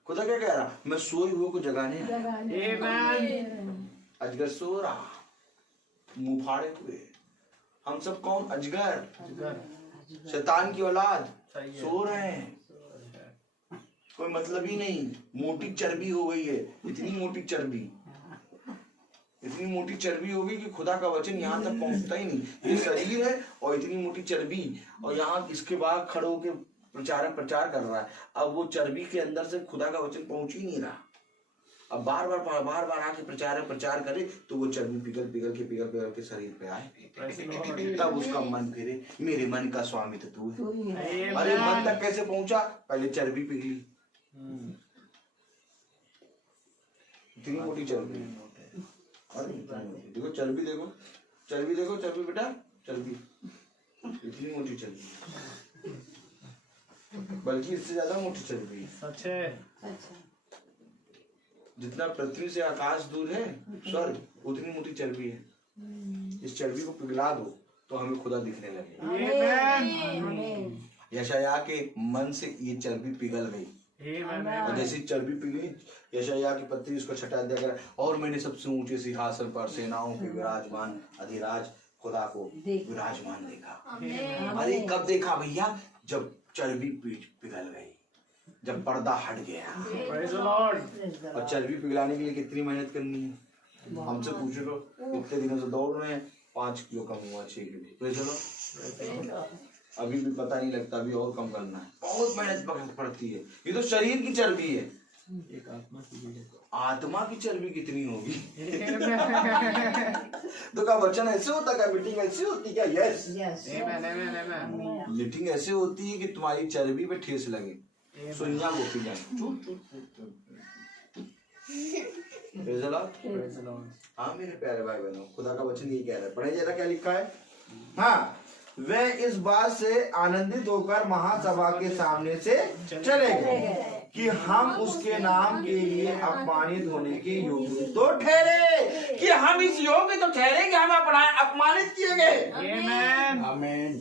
खुदा क्या कह रहा? मैं सोए हुए को जगाने आया। Amen. अजगर सो रहा, मुंह फाड़े हुए। हम सब कौन? अजगर, शैतान की औलाद, सो रहे हैं। कोई मतलब ही नहीं, मोटी चर्बी हो गई है, इतनी मोटी चर्बी हो गई कि खुदा का वचन यहाँ तक पहुंचता ही नहीं। ये शरीर है और इतनी मोटी चर्बी, और यहाँ इसके बाद खड़े होके प्रचार कर रहा है। अब वो चर्बी के अंदर से खुदा का वचन पहुंच ही नहीं रहा। अब बार बार आके प्रचार करे तो वो चर्बी पिघल के शरीर पे आए, तब उसका मन फिरे, मेरे मन का स्वामी तो तू है। अरे मन तक कैसे पहुंचा? पहले चर्बी पिघली, इतनी मोटी चर्बी। अरे देखो चर्बी बेटा, चर्बी इतनी मोटी चर्बी, बल्कि इससे ज्यादा मोटी चर्बी। सच है। अच्छा। जितना पृथ्वी से आकाश दूर है स्वर्ग, उतनी मोटी चर्बी है। इस चर्बी को पिघला दो तो हमें खुदा दिखने लगे। Amen. आमीन। यशायाह के मन से ये चर्बी पिघल गई। और जैसी चर्बी पिघली, यशायाह की पत्री उसको छठा अध्याय कह, और मैंने सबसे ऊंचे सिंहासन पर सेनाओं के विराजमान अधिराज खुदा को विराजमान देखा। अरे कब देखा भैया? जब चर्बी पिघल गई, जब पर्दा हट गया। Praise the Lord. और चर्बी पिघलाने के लिए कितनी मेहनत करनी है? हमसे पूछो तो इतने दिनों से दौड़ रहे हैं, 5 किलो कम हुआ, 6 किलो। तो चलो अभी भी पता नहीं लगता, अभी और कम करना है। बहुत मेहनत पड़ती है। ये तो शरीर की चर्बी है, एक आत्मा की चर्बी कितनी होगी? तो क्या वचन ऐसे होता? क्या मीटिंग ऐसी होती? क्या? यस, मीटिंग ऐसे होती है कि तुम्हारी चर्बी पे ठेस लगे, सुइयां गोपी जाए। हाँ मेरे प्यारे भाई बहनों, खुदा का वचन यही कह रहा है। पढ़े जरा क्या लिखा है। हाँ, वे इस बात से आनंदित होकर महासभा के सामने से चले गए कि हम उसके नाम के लिए अपमानित होने के योग्य तो ठहरे, कि हम इस योग्य तो ठहरे कि हम अपमानित किए गए। Amen. आमीन।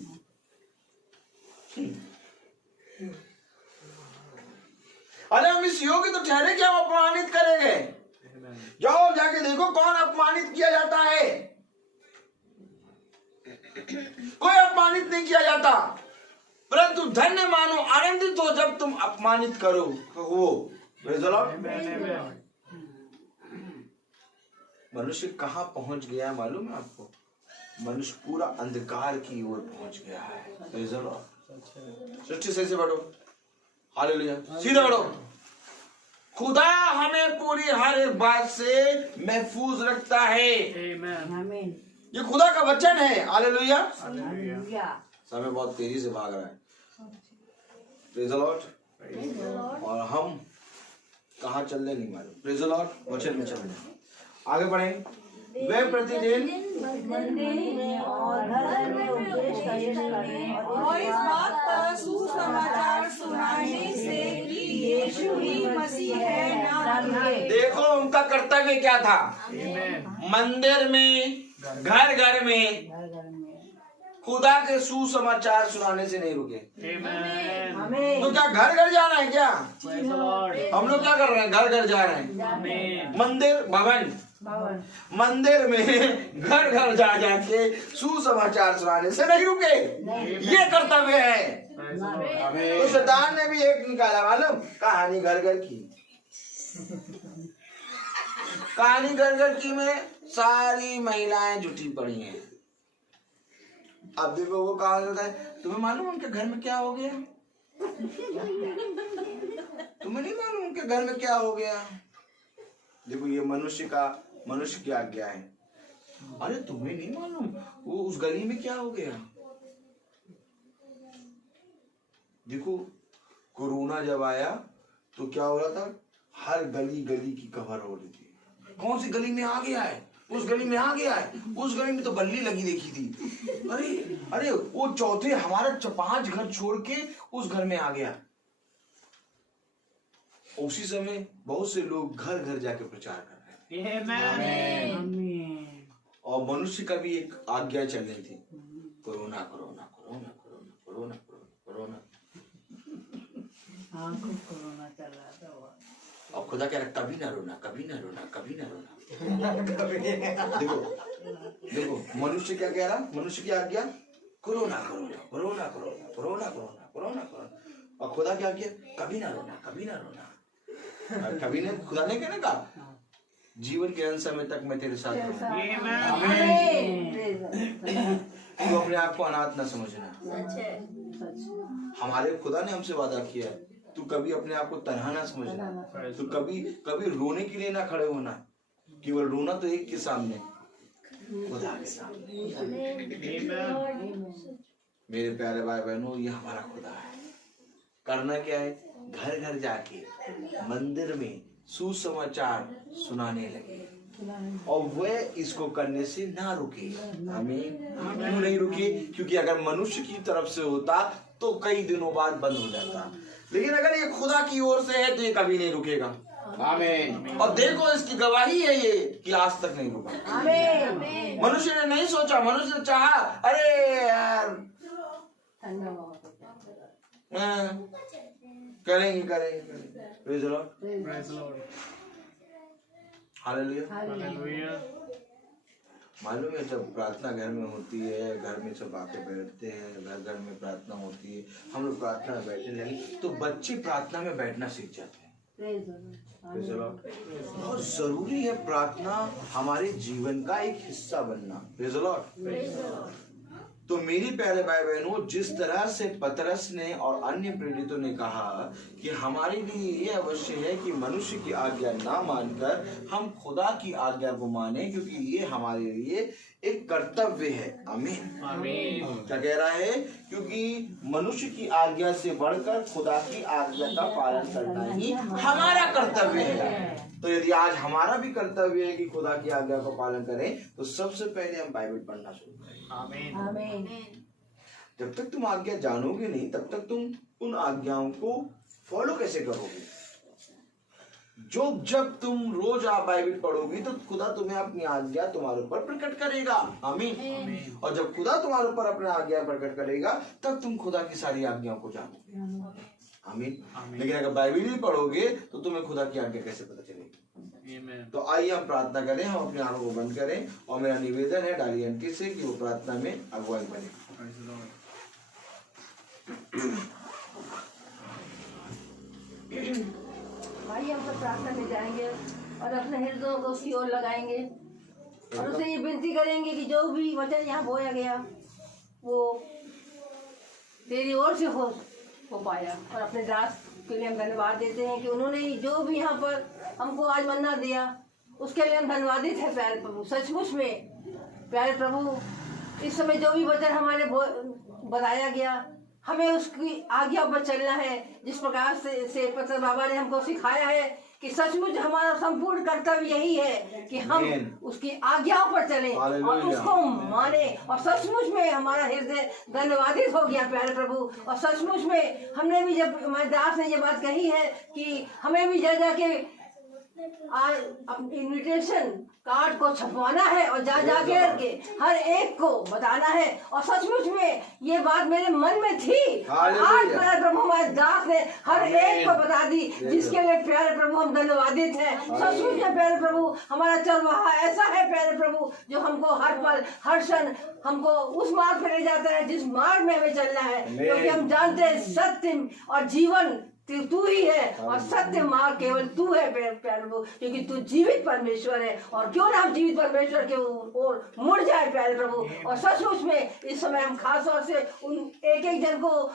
अरे हम इस योग्य तो ठहरे कि हम अपमानित करेंगे। जाओ जाके देखो कौन अपमानित किया जाता है। कोई अपमानित नहीं किया जाता, परंतु धन्य मानो, आनंदित हो जब तुम अपमानित करो हो। मनुष्य कहाँ पहुंच गया है मालूम है आपको? मनुष्य पूरा अंधकार की ओर पहुंच गया है। सृष्टि से बढ़ो, हालेलुया, सीधे बढ़ो। खुदा हमें पूरी हर एक बात से महफूज रखता है। Amen. ये खुदा का वचन है। हालेलुया। Hallelujah. समय बहुत तेजी से भाग रहा है। Praise the Lord. और हम कहाँ चल रहे नहीं मालूम। Praise the Lord. वचन में चल रहे हैं। आगे बढ़ें। वे प्रतिदिन मंदिर में और घर में उपदेश करने और इस बात का सुसमाचार सुनाने से कि यीशु ही मसीह है, ना कि देखो उनका कर्तव्य क्या था। Amen. मंदिर में, घर घर में खुदा के सुसमाचार सुनाने से नहीं रुके। Amen. तो क्या घर घर जाना है क्या? Praise the Lord. हम लोग क्या कर रहे हैं? घर घर जा रहे हैं। Amen. मंदिर, भवन, मंदिर में घर घर जा जाके सुसमाचार सुनाने से नहीं रुके। ये कर्तव्य है। Praise the Lord. तो शैतान ने भी एक निकाला मालूम, कहानी घर घर की। कहानी घर घर की में सारी महिलाएं जुटी पड़ी हैं। अब देखो वो कहा जाता है, तुम्हें मालूम उनके घर में क्या हो गया? तुम्हें नहीं मालूम उनके घर में क्या हो गया? देखो ये मनुष्य की आज्ञा है। अरे तुम्हें नहीं मालूम वो उस गली में क्या हो गया? देखो कोरोना जब आया तो क्या हो रहा था? हर गली गली की कवर हो रही थी। कौन सी गली में आ गया है? उस गली में आ गया है। उस गली में तो बल्ली लगी देखी थी। अरे वो चौथे हमारा 5 घर छोड़ के उस घर में आ गया। उसी समय बहुत से लोग घर घर जाके प्रचार कर रहे हैं। Amen. और मनुष्य का भी एक आज्ञा चल रही थी, corona corona corona corona corona corona. हाँ, खूब कोरोना चल रहा था वो। और खुदा कह रहा कभी ना रोना, कभी ना रोना, कभी ना रोना। देखो देखो मनुष्य क्या कह रहा? मनुष्य की आज्ञा corona corona corona corona corona corona corona corona. और खुदा क्या किया? कभी ना रोना, कभी ना रोना। कभी ने खुदा ने क्या कहा? जीवन के अंत समय तक मैं तेरे साथ रहूंगा। तू अपने आप को अनाथ ना समझना। हमारे खुदा ने हमसे वादा किया है, तू कभी अपने आप को तनहा ना समझना। तू कभी कभी रोने के लिए ना खड़े होना। केवल रोना तो एक के सामने, खुदा के सामने। मेरे प्यारे भाई बहनों, ये हमारा खुदा है। करना क्या है? घर घर जाके मंदिर में सुसमाचार सुनाने लगे और वे इसको करने से ना रुके। हमें क्यों नहीं रुके? क्योंकि अगर मनुष्य की तरफ से होता तो कई दिनों बाद बंद हो जाता, लेकिन अगर ये खुदा की ओर से है तो ये कभी नहीं रुकेगा। आमीन। और देखो इसकी गवाही है ये कि आज तक नहीं रुका। आमीन। मनुष्य ने नहीं सोचा, मनुष्य ने चाहा, अरे यार करेंगे praise the Lord, Praise the Lord. Hallelujah. Hallelujah. मालूम है जब प्रार्थना घर में होती है, घर में सब आके बैठते हैं, घर घर में प्रार्थना होती है, हम लोग प्रार्थना में बैठने लगे तो बच्चे प्रार्थना में बैठना सीख जाते हैं। Praise the Lord। बहुत जरूरी है प्रार्थना हमारे जीवन का एक हिस्सा बनना। Praise the Lord। तो मेरी प्यारे भाई बहनों, जिस तरह से पतरस ने और अन्य प्रेरितों ने कहा कि हमारे लिए ये अवश्य है कि मनुष्य की आज्ञा ना मानकर हम खुदा की आज्ञा को माने, क्योंकि ये हमारे लिए एक कर्तव्य है। आमीन। आमीन। क्या कह रहा है? क्योंकि मनुष्य की आज्ञा से बढ़कर खुदा की आज्ञा का पालन करना ही हमारा कर्तव्य है। तो यदि आज हमारा भी कर्तव्य है कि खुदा की आज्ञा का पालन करें, तो सबसे पहले हम बाइबल पढ़ना शुरू करें। आमीन। जब तक तुम आज्ञा जानोगे नहीं, तब तक तुम उन आज्ञाओं को फॉलो कैसे करोगे? जब तुम रोज आप बाइबल पढ़ोगी तो खुदा तुम्हें अपनी आज्ञा तुम्हारे ऊपर प्रकट करेगा। आमीन। और जब खुदा तुम्हारे ऊपर अपनी आज्ञा प्रकट करेगा, तब तुम खुदा की सारी आज्ञाओं को जानोगे। आमीन। लेकिन अगर बाइबल ही पढ़ोगे तो तुम्हें खुदा की आज्ञा कैसे पता चलेगी? तो आइए हम प्रार्थना करें, हम अपनी आंखों को बंद करें और मेरा निवेदन है डाली आंटी से कि वो प्रार्थना में अगुवाई बने। भाई हम सब प्रार्थना में जाएंगे और अपने हृदयों को उसकी ओर लगाएंगे और उसे ये विनती करेंगे कि जो भी वचन यहाँ बोया गया वो तेरी ओर से हो पाया। और अपने दास के लिए हम धन्यवाद देते हैं कि उन्होंने जो भी यहाँ पर हमको आज मन्ना दिया उसके लिए हम धन्यवादित है प्यारे प्रभु। सचमुच में प्यारे प्रभु, इस समय जो भी वचन हमारे बताया गया, हमें उसकी आज्ञा पर चलना है। जिस प्रकार से पत्र बाबा ने हमको सिखाया है कि सचमुच हमारा संपूर्ण कर्तव्य यही है कि हम उसकी आज्ञाओं पर चलें और उसको माने। और सचमुच में हमारा हृदय धन्यवादित हो गया प्यारे प्रभु। और सचमुच में हमने भी, जब हमारे दास ने ये बात कही है कि हमें भी जा जाके इन्विटेशन कार्ड को छपवाना है और जा के हर एक को बताना है। और सचमुच में ये बात मेरे मन में थी। आज प्यारे प्रभु हमारे दास ने हर एक को बता दी, जिसके लिए प्यारे प्रभु हम धन्यवादित हैं। सचमुच में प्यारे प्रभु हमारा चरवाहा ऐसा है प्यारे प्रभु, जो हमको हर पल हर क्षण हमको उस मार्ग पर ले जाता है जिस मार्ग में हमें चलना है। क्योंकि हम जानते हैं सत्य और जीवन तू ही है और सत्य मार्ग केवल तू है प्यारे प्रभु, क्योंकि तू जीवित परमेश्वर है। और क्यों ना हम जीवित परमेश्वर के ओर मुड़ जाए प्यारे प्रभु। और सचमुच में इस समय हम खास तौर से उन एक एक जन को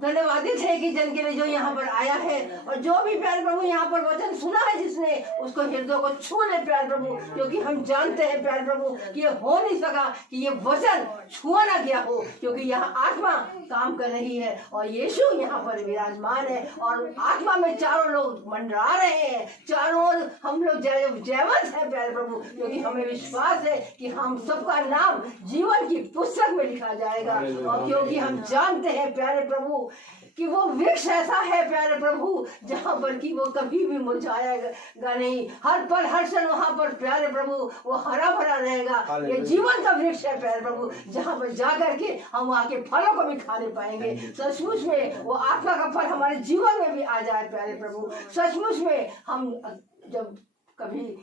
धन्यवादित है कि जन के लिए जो यहाँ पर आया है और जो भी प्यारे प्रभु यहाँ पर वचन सुना है जिसने, उसको हृदय को छू ले प्यारे प्रभु। क्योंकि हम जानते हैं प्यारे प्रभु कि ये हो नहीं सका कि ये वचन छुआ ना गया हो, क्योंकि यहाँ आत्मा काम कर रही है और यीशु यहाँ पर विराजमान है और आत्मा में चारों लोग मंडरा रहे हैं। चारों ओर हम लोग जयवंत है प्यारे प्रभु, क्योंकि हमें विश्वास है कि हम सबका नाम जीवन की पुस्तक में लिखा जाएगा। और क्योंकि हम जानते हैं प्यारे प्रभु कि वो वृक्ष ऐसा है प्यारे प्रभु जहाँ पर कि वो कभी भी मुरझाएगा नहीं। हर पल हर क्षण वहाँ पर प्यारे प्रभु वो हरा भरा रहेगा। ये जीवन का वृक्ष है प्यारे प्रभु, जहाँ पर जा करके हम वहाँ के फलों को भी खाने पाएंगे। सचमुच में वो आत्मा का फल हमारे जीवन में भी आ जाए प्यारे प्रभु। सचमुच में हम जब कभी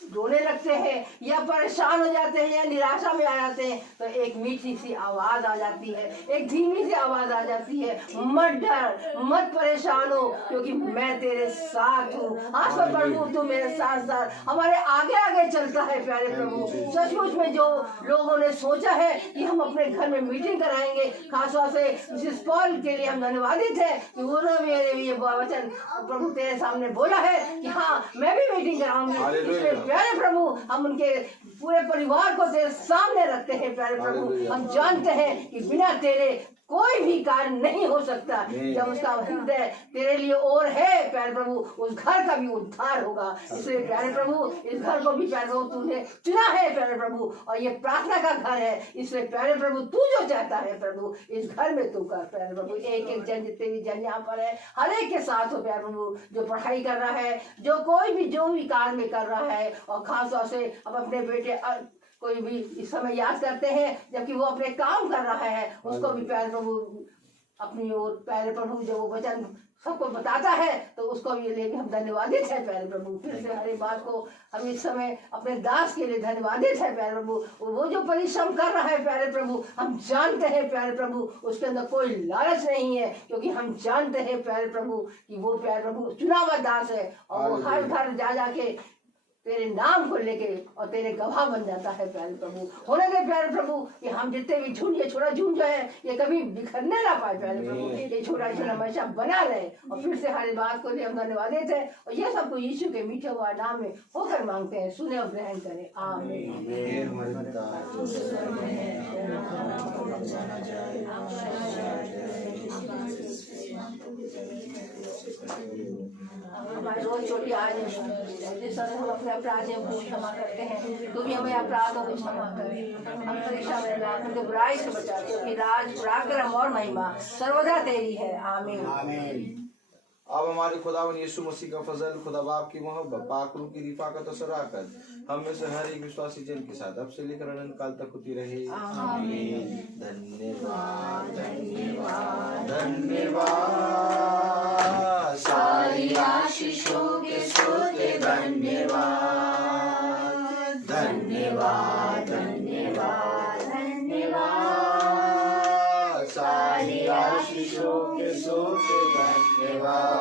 रोने लगते हैं या परेशान हो जाते हैं या निराशा में आ जाते हैं, तो एक मीठी सी आवाज आ जाती है, एक धीमी सी आवाज आ जाती है, मत डर मत परेशान हो, क्योंकि मैं तेरे साथ हूँ। आज तो प्रभु तू मेरे साथ साथ हमारे आगे आगे चलता है प्यारे प्रभु। सचमुच में जो लोगों ने सोचा है कि हम अपने घर में मीटिंग कराएंगे, खासतौर से मिसेस पॉल के लिए हम धन्यवादित है कि उन्होंने मेरे ये वचन प्रभु तेरे सामने बोला है कि हाँ मैं भी मीटिंग कराऊंगी। प्यारे प्रभु हम उनके पूरे परिवार को तेरे सामने रखते हैं प्यारे प्रभु। हम जानते हैं कि बिना तेरे कोई भी कार्य नहीं हो सकता। जब उसका हृदय तेरे लिए और है प्यारे प्रभु, उस घर का भी उद्धार होगा। इसलिए प्यारे प्रभु इस घर को भी प्यारे प्रभु तूने चुना है प्यारे प्रभु, और ये प्रार्थना का घर है। इसलिए प्यारे प्रभु तू जो चाहता है प्रभु इस घर में तू कर प्यारे प्रभु। एक एक जन जितने भी जन यहाँ पर है हर एक के साथ हो प्यारे प्रभु, जो पढ़ाई कर रहा है, जो कोई भी जो भी कार्य में कर रहा है, और खास तौर से अब अपने बेटे कोई भी इस समय याद करते हैं जबकि वो अपने काम कर रहा है, उसको भी प्यारे प्रभु अपनी ओर प्यारे प्रभु जब वो वचन सबको बताता है तो उसको ये लेके हम धन्यवादित है प्यारे प्रभु। फिर से हर एक बात को हम इस समय अपने दास के लिए धन्यवादित है प्यारे प्रभु। वो जो परिश्रम कर रहा है प्यारे प्रभु, हम जानते हैं प्यारे प्रभु उसके अंदर कोई लालच नहीं है, क्योंकि हम जानते हैं प्यारे प्रभु कि वो प्यारे प्रभु चुना हुआ दास है और वो हर घर जा जाके तेरे नाम को लेके और तेरे गवाह बन जाता है प्यारे प्रभु। होने दे प्यारे प्रभु कि हम जितने भी झुंड, ये छोटा झुंड जो है ये कभी बिखरने ना पाए प्यारे प्रभु, ये छोटा झुंड हमेशा बना रहे। और फिर से हर बात को लिए हम धन्यवाद देते हैं और ये सबको यीशु के मीठे हुआ नाम में होकर मांगते हैं, सुने और ग्रहण करें, आमीन। हमारे रोज छोटी आज जिस तरह हम अपने अपराधियों को क्षमा करते हैं, तो भी हमें अपराधों को क्षमा करें। हम परीक्षा में लाकर के बुराई से बचा, क्योंकि राज, पराक्रम और महिमा सर्वदा तेरी है, आमीन। अब हमारे खुदावन यीशु मसीह का फजल, खुदा बाप की मोहब्बत, पाक रूह की रिफाकत और शराकत हम में से हर एक विश्वासी जन के साथ अब से लेकर अनंत काल तक होती रहे, आमीन। धन्यवाद धन्यवाद धन्यवाद, सारी आशीषों के सोते धन्यवाद धन्यवाद धन्यवाद धन्यवाद, सारी आशीषों के सोते धन्यवाद।